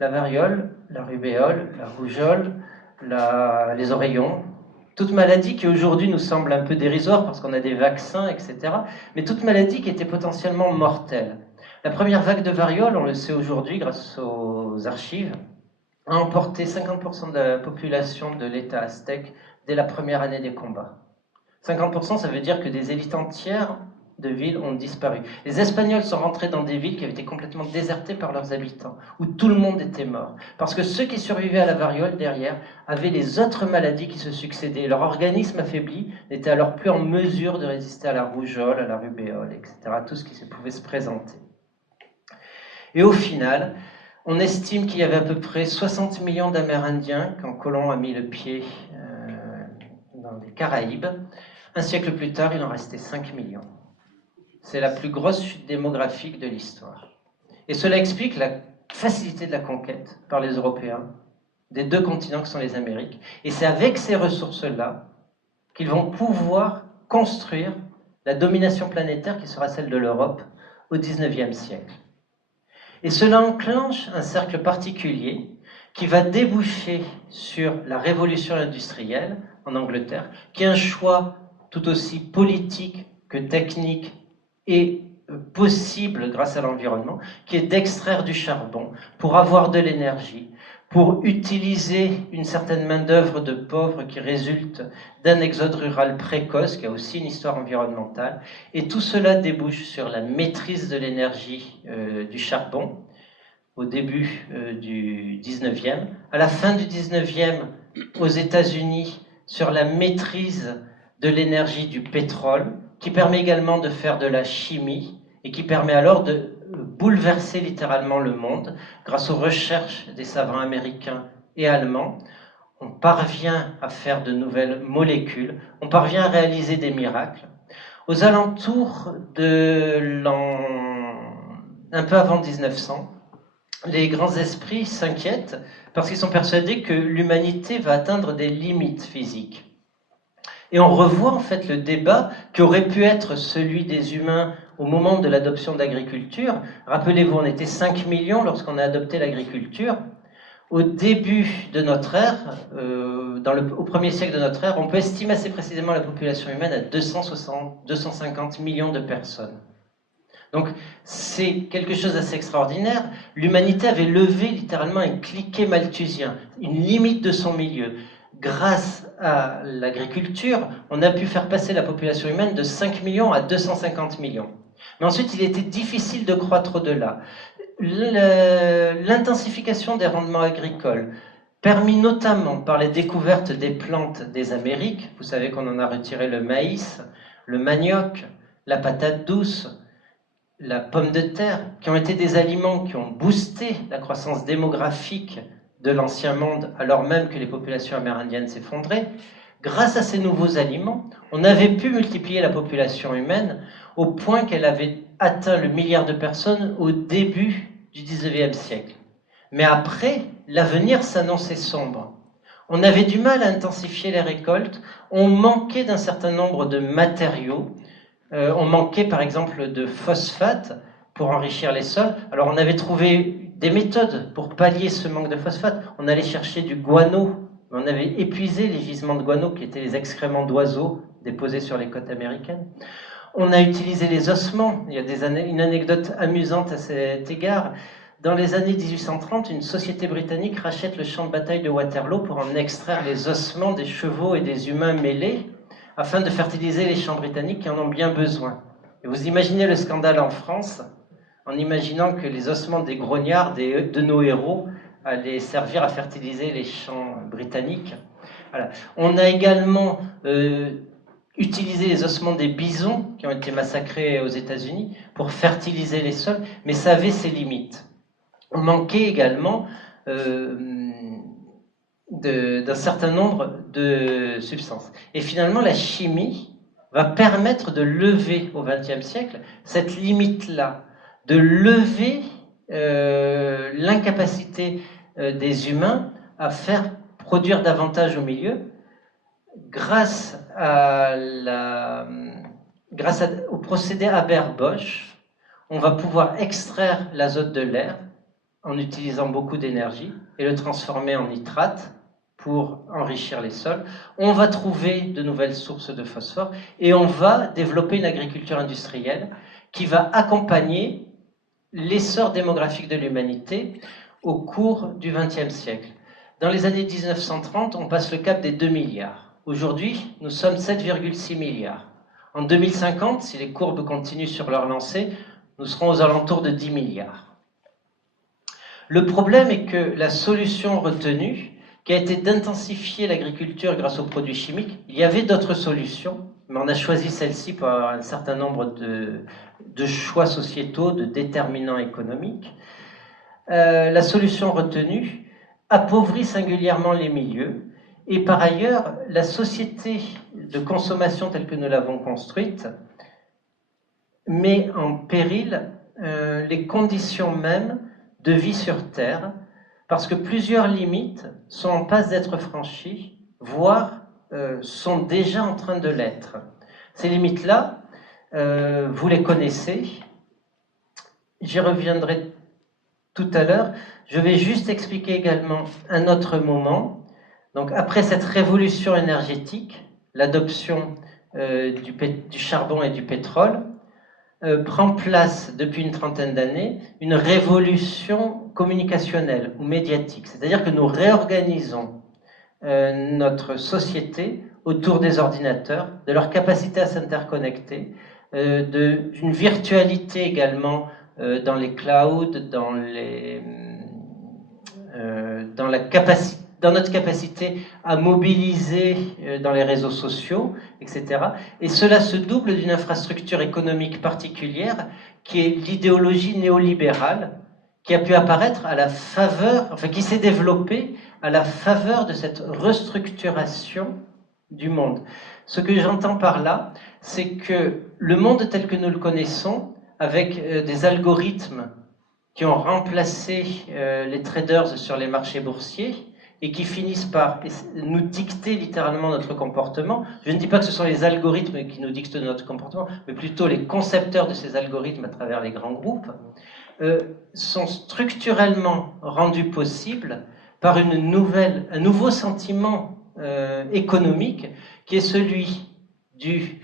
la variole, la rubéole, la rougeole, les oreillons, toute maladie qui aujourd'hui nous semble un peu dérisoire parce qu'on a des vaccins, etc., mais toute maladie qui était potentiellement mortelle. La première vague de variole, on le sait aujourd'hui grâce aux archives, a emporté 50% de la population de l'État aztèque dès la première année des combats. 50%, ça veut dire que des élites entières de villes ont disparu. Les Espagnols sont rentrés dans des villes qui avaient été complètement désertées par leurs habitants, où tout le monde était mort. Parce que ceux qui survivaient à la variole derrière avaient les autres maladies qui se succédaient. Leur organisme affaibli n'était alors plus en mesure de résister à la rougeole, à la rubéole, etc., tout ce qui pouvait se présenter. Et au final, on estime qu'il y avait à peu près 60 millions d'Amérindiens quand Colomb a mis le pied dans les Caraïbes. Un siècle plus tard, il en restait 5 millions. C'est la plus grosse chute démographique de l'histoire. Et cela explique la facilité de la conquête par les Européens des deux continents que sont les Amériques. Et c'est avec ces ressources-là qu'ils vont pouvoir construire la domination planétaire qui sera celle de l'Europe au XIXe siècle. Et cela enclenche un cercle particulier qui va déboucher sur la révolution industrielle en Angleterre, qui est un choix tout aussi politique que technique et possible grâce à l'environnement, qui est d'extraire du charbon pour avoir de l'énergie, pour utiliser une certaine main-d'œuvre de pauvres qui résulte d'un exode rural précoce, qui a aussi une histoire environnementale, et tout cela débouche sur la maîtrise de l'énergie du charbon au début du 19e, à la fin du 19e aux États-Unis sur la maîtrise de l'énergie du pétrole, qui permet également de faire de la chimie et qui permet alors de bouleverser littéralement le monde grâce aux recherches des savants américains et allemands. On parvient à faire de nouvelles molécules, on parvient à réaliser des miracles. Aux alentours de l'an... un peu avant 1900, les grands esprits s'inquiètent parce qu'ils sont persuadés que l'humanité va atteindre des limites physiques. Et on revoit en fait le débat qui aurait pu être celui des humains au moment de l'adoption de l'agriculture. Rappelez-vous, on était 5 millions lorsqu'on a adopté l'agriculture. Au début de notre ère, au premier siècle de notre ère, on peut estimer assez précisément la population humaine à 250 millions de personnes. Donc c'est quelque chose d'assez extraordinaire. L'humanité avait levé littéralement un cliquet malthusien, une limite de son milieu. Grâce à l'agriculture, on a pu faire passer la population humaine de 5 millions à 250 millions. Mais ensuite, il était difficile de croître au-delà. L'intensification des rendements agricoles, permis notamment par les découvertes des plantes des Amériques, vous savez qu'on en a retiré le maïs, le manioc, la patate douce, la pomme de terre, qui ont été des aliments qui ont boosté la croissance démographique de l'ancien monde, alors même que les populations amérindiennes s'effondraient. Grâce à ces nouveaux aliments, on avait pu multiplier la population humaine au point qu'elle avait atteint le milliard de personnes au début du XIXe siècle. Mais après, l'avenir s'annonçait sombre. On avait du mal à intensifier les récoltes, on manquait d'un certain nombre de matériaux, on manquait par exemple de phosphate pour enrichir les sols. Alors on avait trouvé des méthodes pour pallier ce manque de phosphate. On allait chercher du guano. On avait épuisé les gisements de guano qui étaient les excréments d'oiseaux déposés sur les côtes américaines. On a utilisé les ossements. Il y a une anecdote amusante à cet égard. Dans les années 1830, une société britannique rachète le champ de bataille de Waterloo pour en extraire les ossements des chevaux et des humains mêlés afin de fertiliser les champs britanniques qui en ont bien besoin. Et vous imaginez le scandale en France en imaginant que les ossements des grognards de nos héros allaient servir à fertiliser les champs britanniques. Voilà. On a également utilisé les ossements des bisons qui ont été massacrés aux États-Unis pour fertiliser les sols, mais ça avait ses limites. On manquait également d'un certain nombre de substances. Et finalement, la chimie va permettre de lever au XXe siècle cette limite-là, de lever l'incapacité des humains à faire produire davantage au milieu grâce au procédé Haber-Bosch. On va pouvoir extraire l'azote de l'air en utilisant beaucoup d'énergie et le transformer en nitrate pour enrichir les sols. On va trouver de nouvelles sources de phosphore et on va développer une agriculture industrielle qui va accompagner l'essor démographique de l'humanité au cours du XXe siècle. Dans les années 1930, on passe le cap des 2 milliards. Aujourd'hui, nous sommes 7,6 milliards. En 2050, si les courbes continuent sur leur lancée, nous serons aux alentours de 10 milliards. Le problème est que la solution retenue, qui a été d'intensifier l'agriculture grâce aux produits chimiques, il y avait d'autres solutions, mais on a choisi celle-ci par un certain nombre de choix sociétaux, de déterminants économiques. La solution retenue appauvrit singulièrement les milieux, et par ailleurs, la société de consommation telle que nous l'avons construite met en péril les conditions mêmes de vie sur Terre, parce que plusieurs limites sont en passe d'être franchies, voire sont déjà en train de l'être. Ces limites-là, vous les connaissez, j'y reviendrai tout à l'heure. Je vais juste expliquer également un autre moment. Donc, après cette révolution énergétique, l'adoption du charbon et du pétrole, prend place depuis une trentaine d'années une révolution communicationnelle ou médiatique. C'est-à-dire que nous réorganisons notre société autour des ordinateurs, de leur capacité à s'interconnecter, d'une virtualité également dans les clouds, dans notre capacité à mobiliser dans les réseaux sociaux, etc. Et cela se double d'une infrastructure économique particulière qui est l'idéologie néolibérale qui a pu apparaître à la faveur, enfin qui s'est développée à la faveur de cette restructuration du monde. Ce que j'entends par là, c'est que le monde tel que nous le connaissons, avec des algorithmes qui ont remplacé les traders sur les marchés boursiers et qui finissent par nous dicter littéralement notre comportement. Je ne dis pas que ce sont les algorithmes qui nous dictent notre comportement, mais plutôt les concepteurs de ces algorithmes à travers les grands groupes, sont structurellement rendus possibles par un nouveau sentiment économique qui est celui du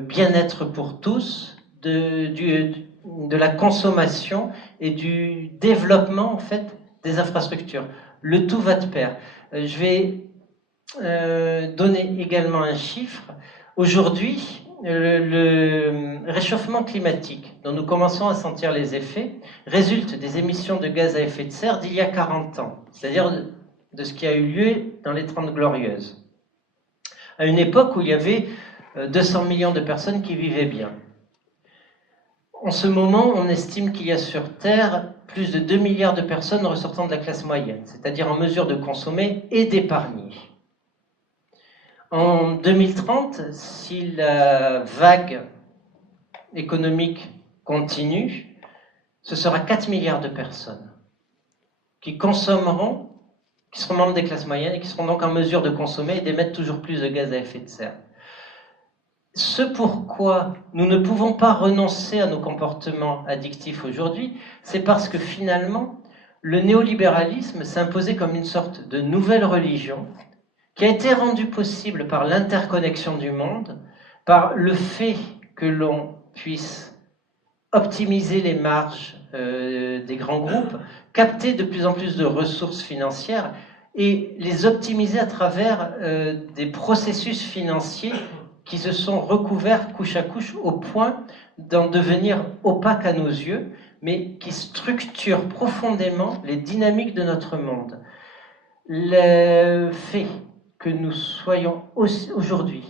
bien-être pour tous, de la consommation et du développement en fait des infrastructures. Le tout va de pair. Je vais donner également un chiffre. Aujourd'hui, le réchauffement climatique, dont nous commençons à sentir les effets, résulte des émissions de gaz à effet de serre d'il y a 40 ans, c'est-à-dire de ce qui a eu lieu dans les 30 Glorieuses, à une époque où il y avait 200 millions de personnes qui vivaient bien. En ce moment, on estime qu'il y a sur Terre plus de 2 milliards de personnes ressortant de la classe moyenne, c'est-à-dire en mesure de consommer et d'épargner. En 2030, si la vague économique continue, ce sera 4 milliards de personnes qui consommeront, qui seront membres des classes moyennes et qui seront donc en mesure de consommer et d'émettre toujours plus de gaz à effet de serre. Ce pourquoi nous ne pouvons pas renoncer à nos comportements addictifs aujourd'hui, c'est parce que finalement, le néolibéralisme s'est imposé comme une sorte de nouvelle religion qui a été rendue possible par l'interconnexion du monde, par le fait que l'on puisse optimiser les marges des grands groupes, capter de plus en plus de ressources financières et les optimiser à travers des processus financiers qui se sont recouverts couche à couche au point d'en devenir opaques à nos yeux, mais qui structurent profondément les dynamiques de notre monde. Le fait que nous soyons aujourd'hui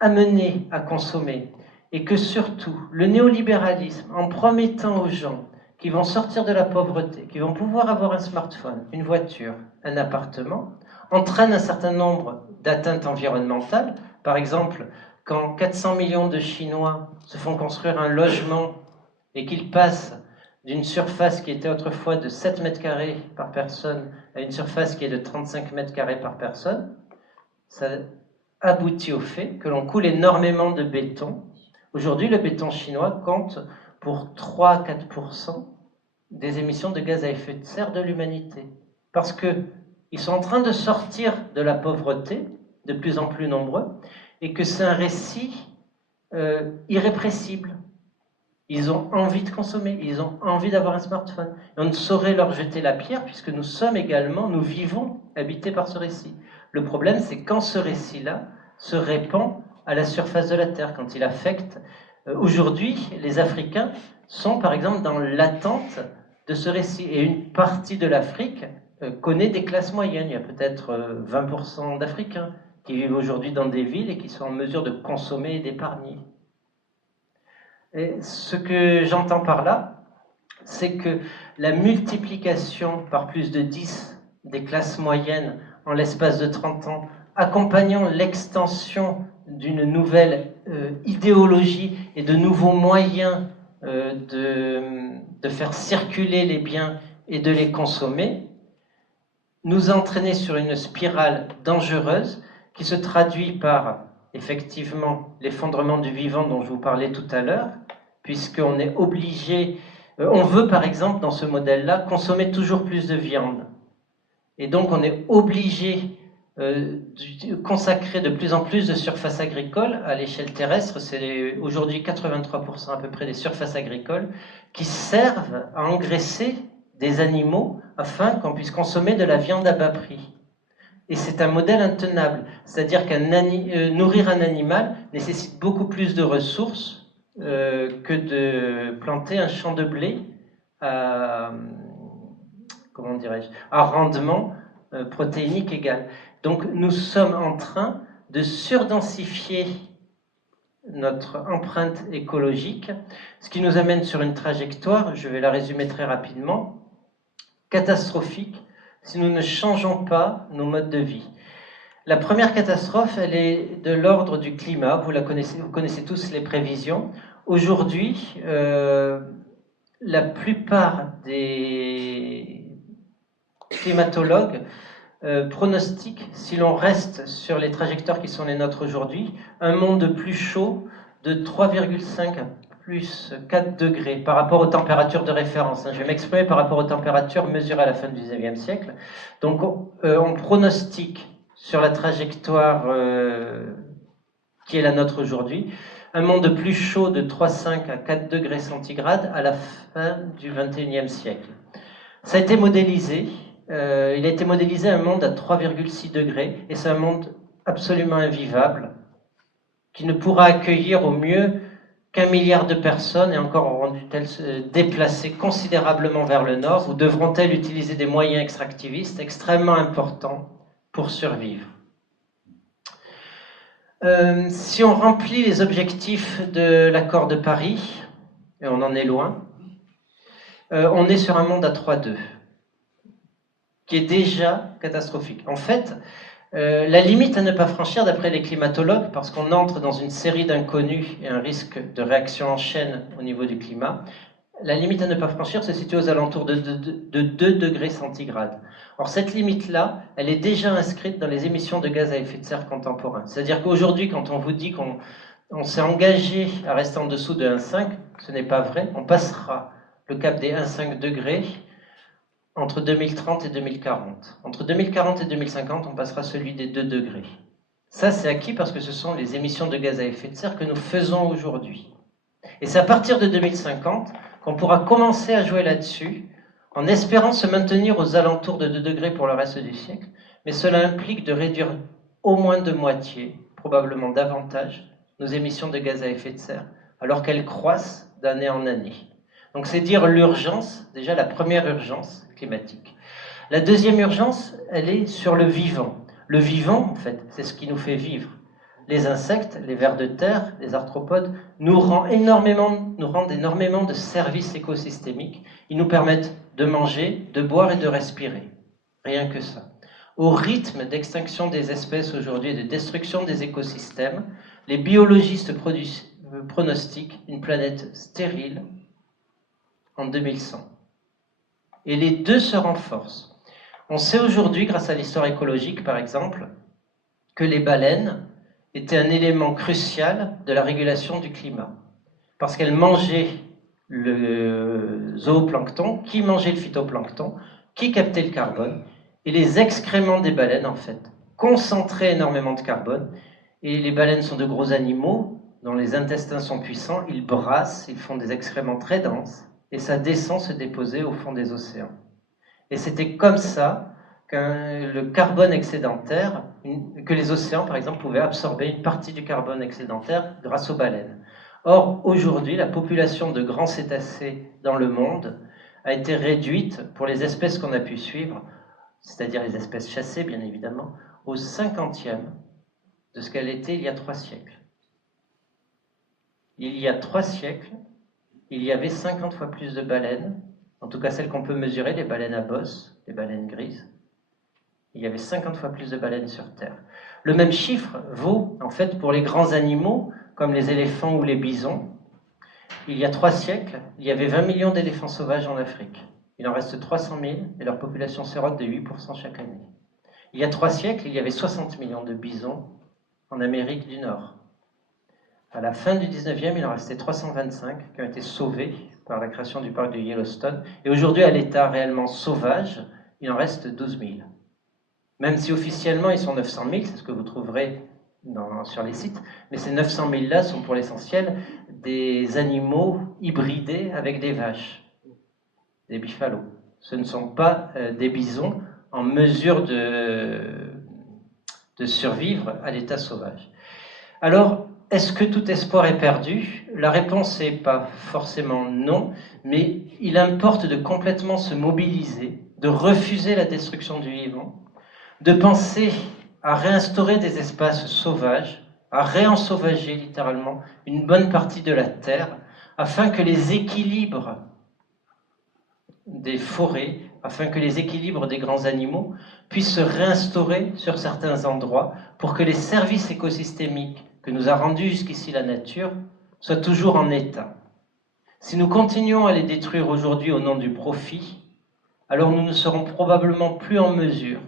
amenés à consommer et que surtout le néolibéralisme, en promettant aux gens qui vont sortir de la pauvreté, qui vont pouvoir avoir un smartphone, une voiture, un appartement, entraîne un certain nombre d'atteintes environnementales. Par exemple, quand 400 millions de Chinois se font construire un logement et qu'ils passent d'une surface qui était autrefois de 7 mètres carrés par personne à une surface qui est de 35 mètres carrés par personne, ça aboutit au fait que l'on coule énormément de béton. Aujourd'hui, le béton chinois compte pour 3-4% des émissions de gaz à effet de serre de l'humanité. Parce qu'ils sont en train de sortir de la pauvreté, de plus en plus nombreux, et que c'est un récit irrépressible. Ils ont envie de consommer, ils ont envie d'avoir un smartphone. Et on ne saurait leur jeter la pierre puisque nous sommes également, nous vivons habités par ce récit. Le problème, c'est quand ce récit-là se répand à la surface de la Terre, quand il affecte. Aujourd'hui, les Africains sont par exemple dans l'attente de ce récit. Et une partie de l'Afrique connaît des classes moyennes. Il y a peut-être 20% d'Africains qui vivent aujourd'hui dans des villes et qui sont en mesure de consommer et d'épargner. Et ce que j'entends par là, c'est que la multiplication par plus de 10 des classes moyennes en l'espace de 30 ans, accompagnant l'extension d'une nouvelle idéologie et de nouveaux moyens de faire circuler les biens et de les consommer, nous a entraîné sur une spirale dangereuse qui se traduit par, effectivement, l'effondrement du vivant dont je vous parlais tout à l'heure, puisqu'on est obligé, on veut par exemple dans ce modèle-là consommer toujours plus de viande. Et donc on est obligé de consacrer de plus en plus de surfaces agricoles à l'échelle terrestre. C'est aujourd'hui 83% à peu près des surfaces agricoles qui servent à engraisser des animaux afin qu'on puisse consommer de la viande à bas prix. Et c'est un modèle intenable, c'est-à-dire que nourrir un animal nécessite beaucoup plus de ressources que de planter un champ de blé à rendement protéinique égal. Donc nous sommes en train de surdensifier notre empreinte écologique, ce qui nous amène sur une trajectoire, je vais la résumer très rapidement, catastrophique si nous ne changeons pas nos modes de vie. La première catastrophe, elle est de l'ordre du climat. Vous connaissez tous les prévisions. Aujourd'hui, la plupart des climatologues pronostiquent, si l'on reste sur les trajectoires qui sont les nôtres aujourd'hui, un monde plus chaud de 3,5 à plus 4 degrés par rapport aux températures de référence. Je vais m'exprimer par rapport aux températures mesurées à la fin du XIXe siècle. Donc on pronostique sur la trajectoire qui est la nôtre aujourd'hui, un monde plus chaud de 3,5 à 4 degrés centigrades à la fin du XXIe siècle. Ça a été modélisé, il a été modélisé un monde à 3,6 degrés, et c'est un monde absolument invivable, qui ne pourra accueillir au mieux qu'1 milliard de personnes, et encore auront-elles se déplacer considérablement vers le nord, ou devront-elles utiliser des moyens extractivistes extrêmement importants pour survivre. Si on remplit les objectifs de l'accord de Paris, et on en est loin, on est sur un monde à 3,2, qui est déjà catastrophique. En fait, la limite à ne pas franchir, d'après les climatologues, parce qu'on entre dans une série d'inconnus et un risque de réaction en chaîne au niveau du climat, la limite à ne pas franchir se situe aux alentours de 2 degrés centigrades. Or, cette limite-là, elle est déjà inscrite dans les émissions de gaz à effet de serre contemporains. C'est-à-dire qu'aujourd'hui, quand on vous dit qu'on s'est engagé à rester en dessous de 1,5, ce n'est pas vrai. On passera le cap des 1,5 degrés entre 2030 et 2040. Entre 2040 et 2050, on passera celui des 2 degrés. Ça, c'est acquis parce que ce sont les émissions de gaz à effet de serre que nous faisons aujourd'hui. Et c'est à partir de 2050 qu'on pourra commencer à jouer là-dessus, en espérant se maintenir aux alentours de 2 degrés pour le reste du siècle, mais cela implique de réduire au moins de moitié, probablement davantage, nos émissions de gaz à effet de serre, alors qu'elles croissent d'année en année. Donc c'est dire l'urgence, déjà la première urgence climatique. La deuxième urgence, elle est sur le vivant. Le vivant, en fait, c'est ce qui nous fait vivre. Les insectes, les vers de terre, les arthropodes nous rendent énormément de services écosystémiques. Ils nous permettent de manger, de boire et de respirer. Rien que ça. Au rythme d'extinction des espèces aujourd'hui et de destruction des écosystèmes, les biologistes pronostiquent une planète stérile en 2100. Et les deux se renforcent. On sait aujourd'hui, grâce à l'histoire écologique par exemple, que les baleines étaient un élément crucial de la régulation du climat. Parce qu'elles mangeaient le zooplancton, qui mangeait le phytoplancton, qui captait le carbone, et les excréments des baleines, en fait, concentraient énormément de carbone, et les baleines sont de gros animaux, dont les intestins sont puissants, ils brassent, ils font des excréments très denses, et ça descend se déposer au fond des océans. Et c'était comme ça que le carbone excédentaire, que les océans, par exemple, pouvaient absorber une partie du carbone excédentaire grâce aux baleines. Or, aujourd'hui, la population de grands cétacés dans le monde a été réduite, pour les espèces qu'on a pu suivre, c'est-à-dire les espèces chassées, bien évidemment, au 50e de ce qu'elle était il y a 3 siècles. Il y a 3 siècles, il y avait 50 fois plus de baleines, en tout cas celles qu'on peut mesurer, les baleines à bosse, les baleines grises. Il y avait 50 fois plus de baleines sur Terre. Le même chiffre vaut, en fait, pour les grands animaux, comme les éléphants ou les bisons. Il y a 3 siècles, il y avait 20 millions d'éléphants sauvages en Afrique. Il en reste 300 000 et leur population s'érode de 8% chaque année. Il y a 3 siècles, il y avait 60 millions de bisons en Amérique du Nord. À la fin du 19e, il en restait 325 qui ont été sauvés par la création du parc de Yellowstone. Et aujourd'hui, à l'état réellement sauvage, il en reste 12 000. Même si officiellement, ils sont 900 000, c'est ce que vous trouverez sur les sites, mais ces 900 000-là sont pour l'essentiel des animaux hybridés avec des vaches, des buffalos. Ce ne sont pas des bisons en mesure de survivre à l'état sauvage. Alors, est-ce que tout espoir est perdu? La réponse n'est pas forcément non, mais il importe de complètement se mobiliser, de refuser la destruction du vivant, de penser à réinstaurer des espaces sauvages, à réensauvager littéralement une bonne partie de la terre, afin que les équilibres des forêts, afin que les équilibres des grands animaux puissent se réinstaurer sur certains endroits pour que les services écosystémiques que nous a rendus jusqu'ici la nature soient toujours en état. Si nous continuons à les détruire aujourd'hui au nom du profit, alors nous ne serons probablement plus en mesure,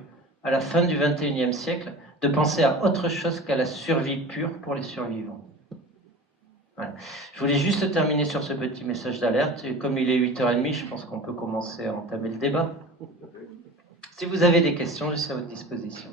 à la fin du XXIe siècle, de penser à autre chose qu'à la survie pure pour les survivants. Voilà. Je voulais juste terminer sur ce petit message d'alerte. Et comme il est 8h30, je pense qu'on peut commencer à entamer le débat. Si vous avez des questions, je suis à votre disposition.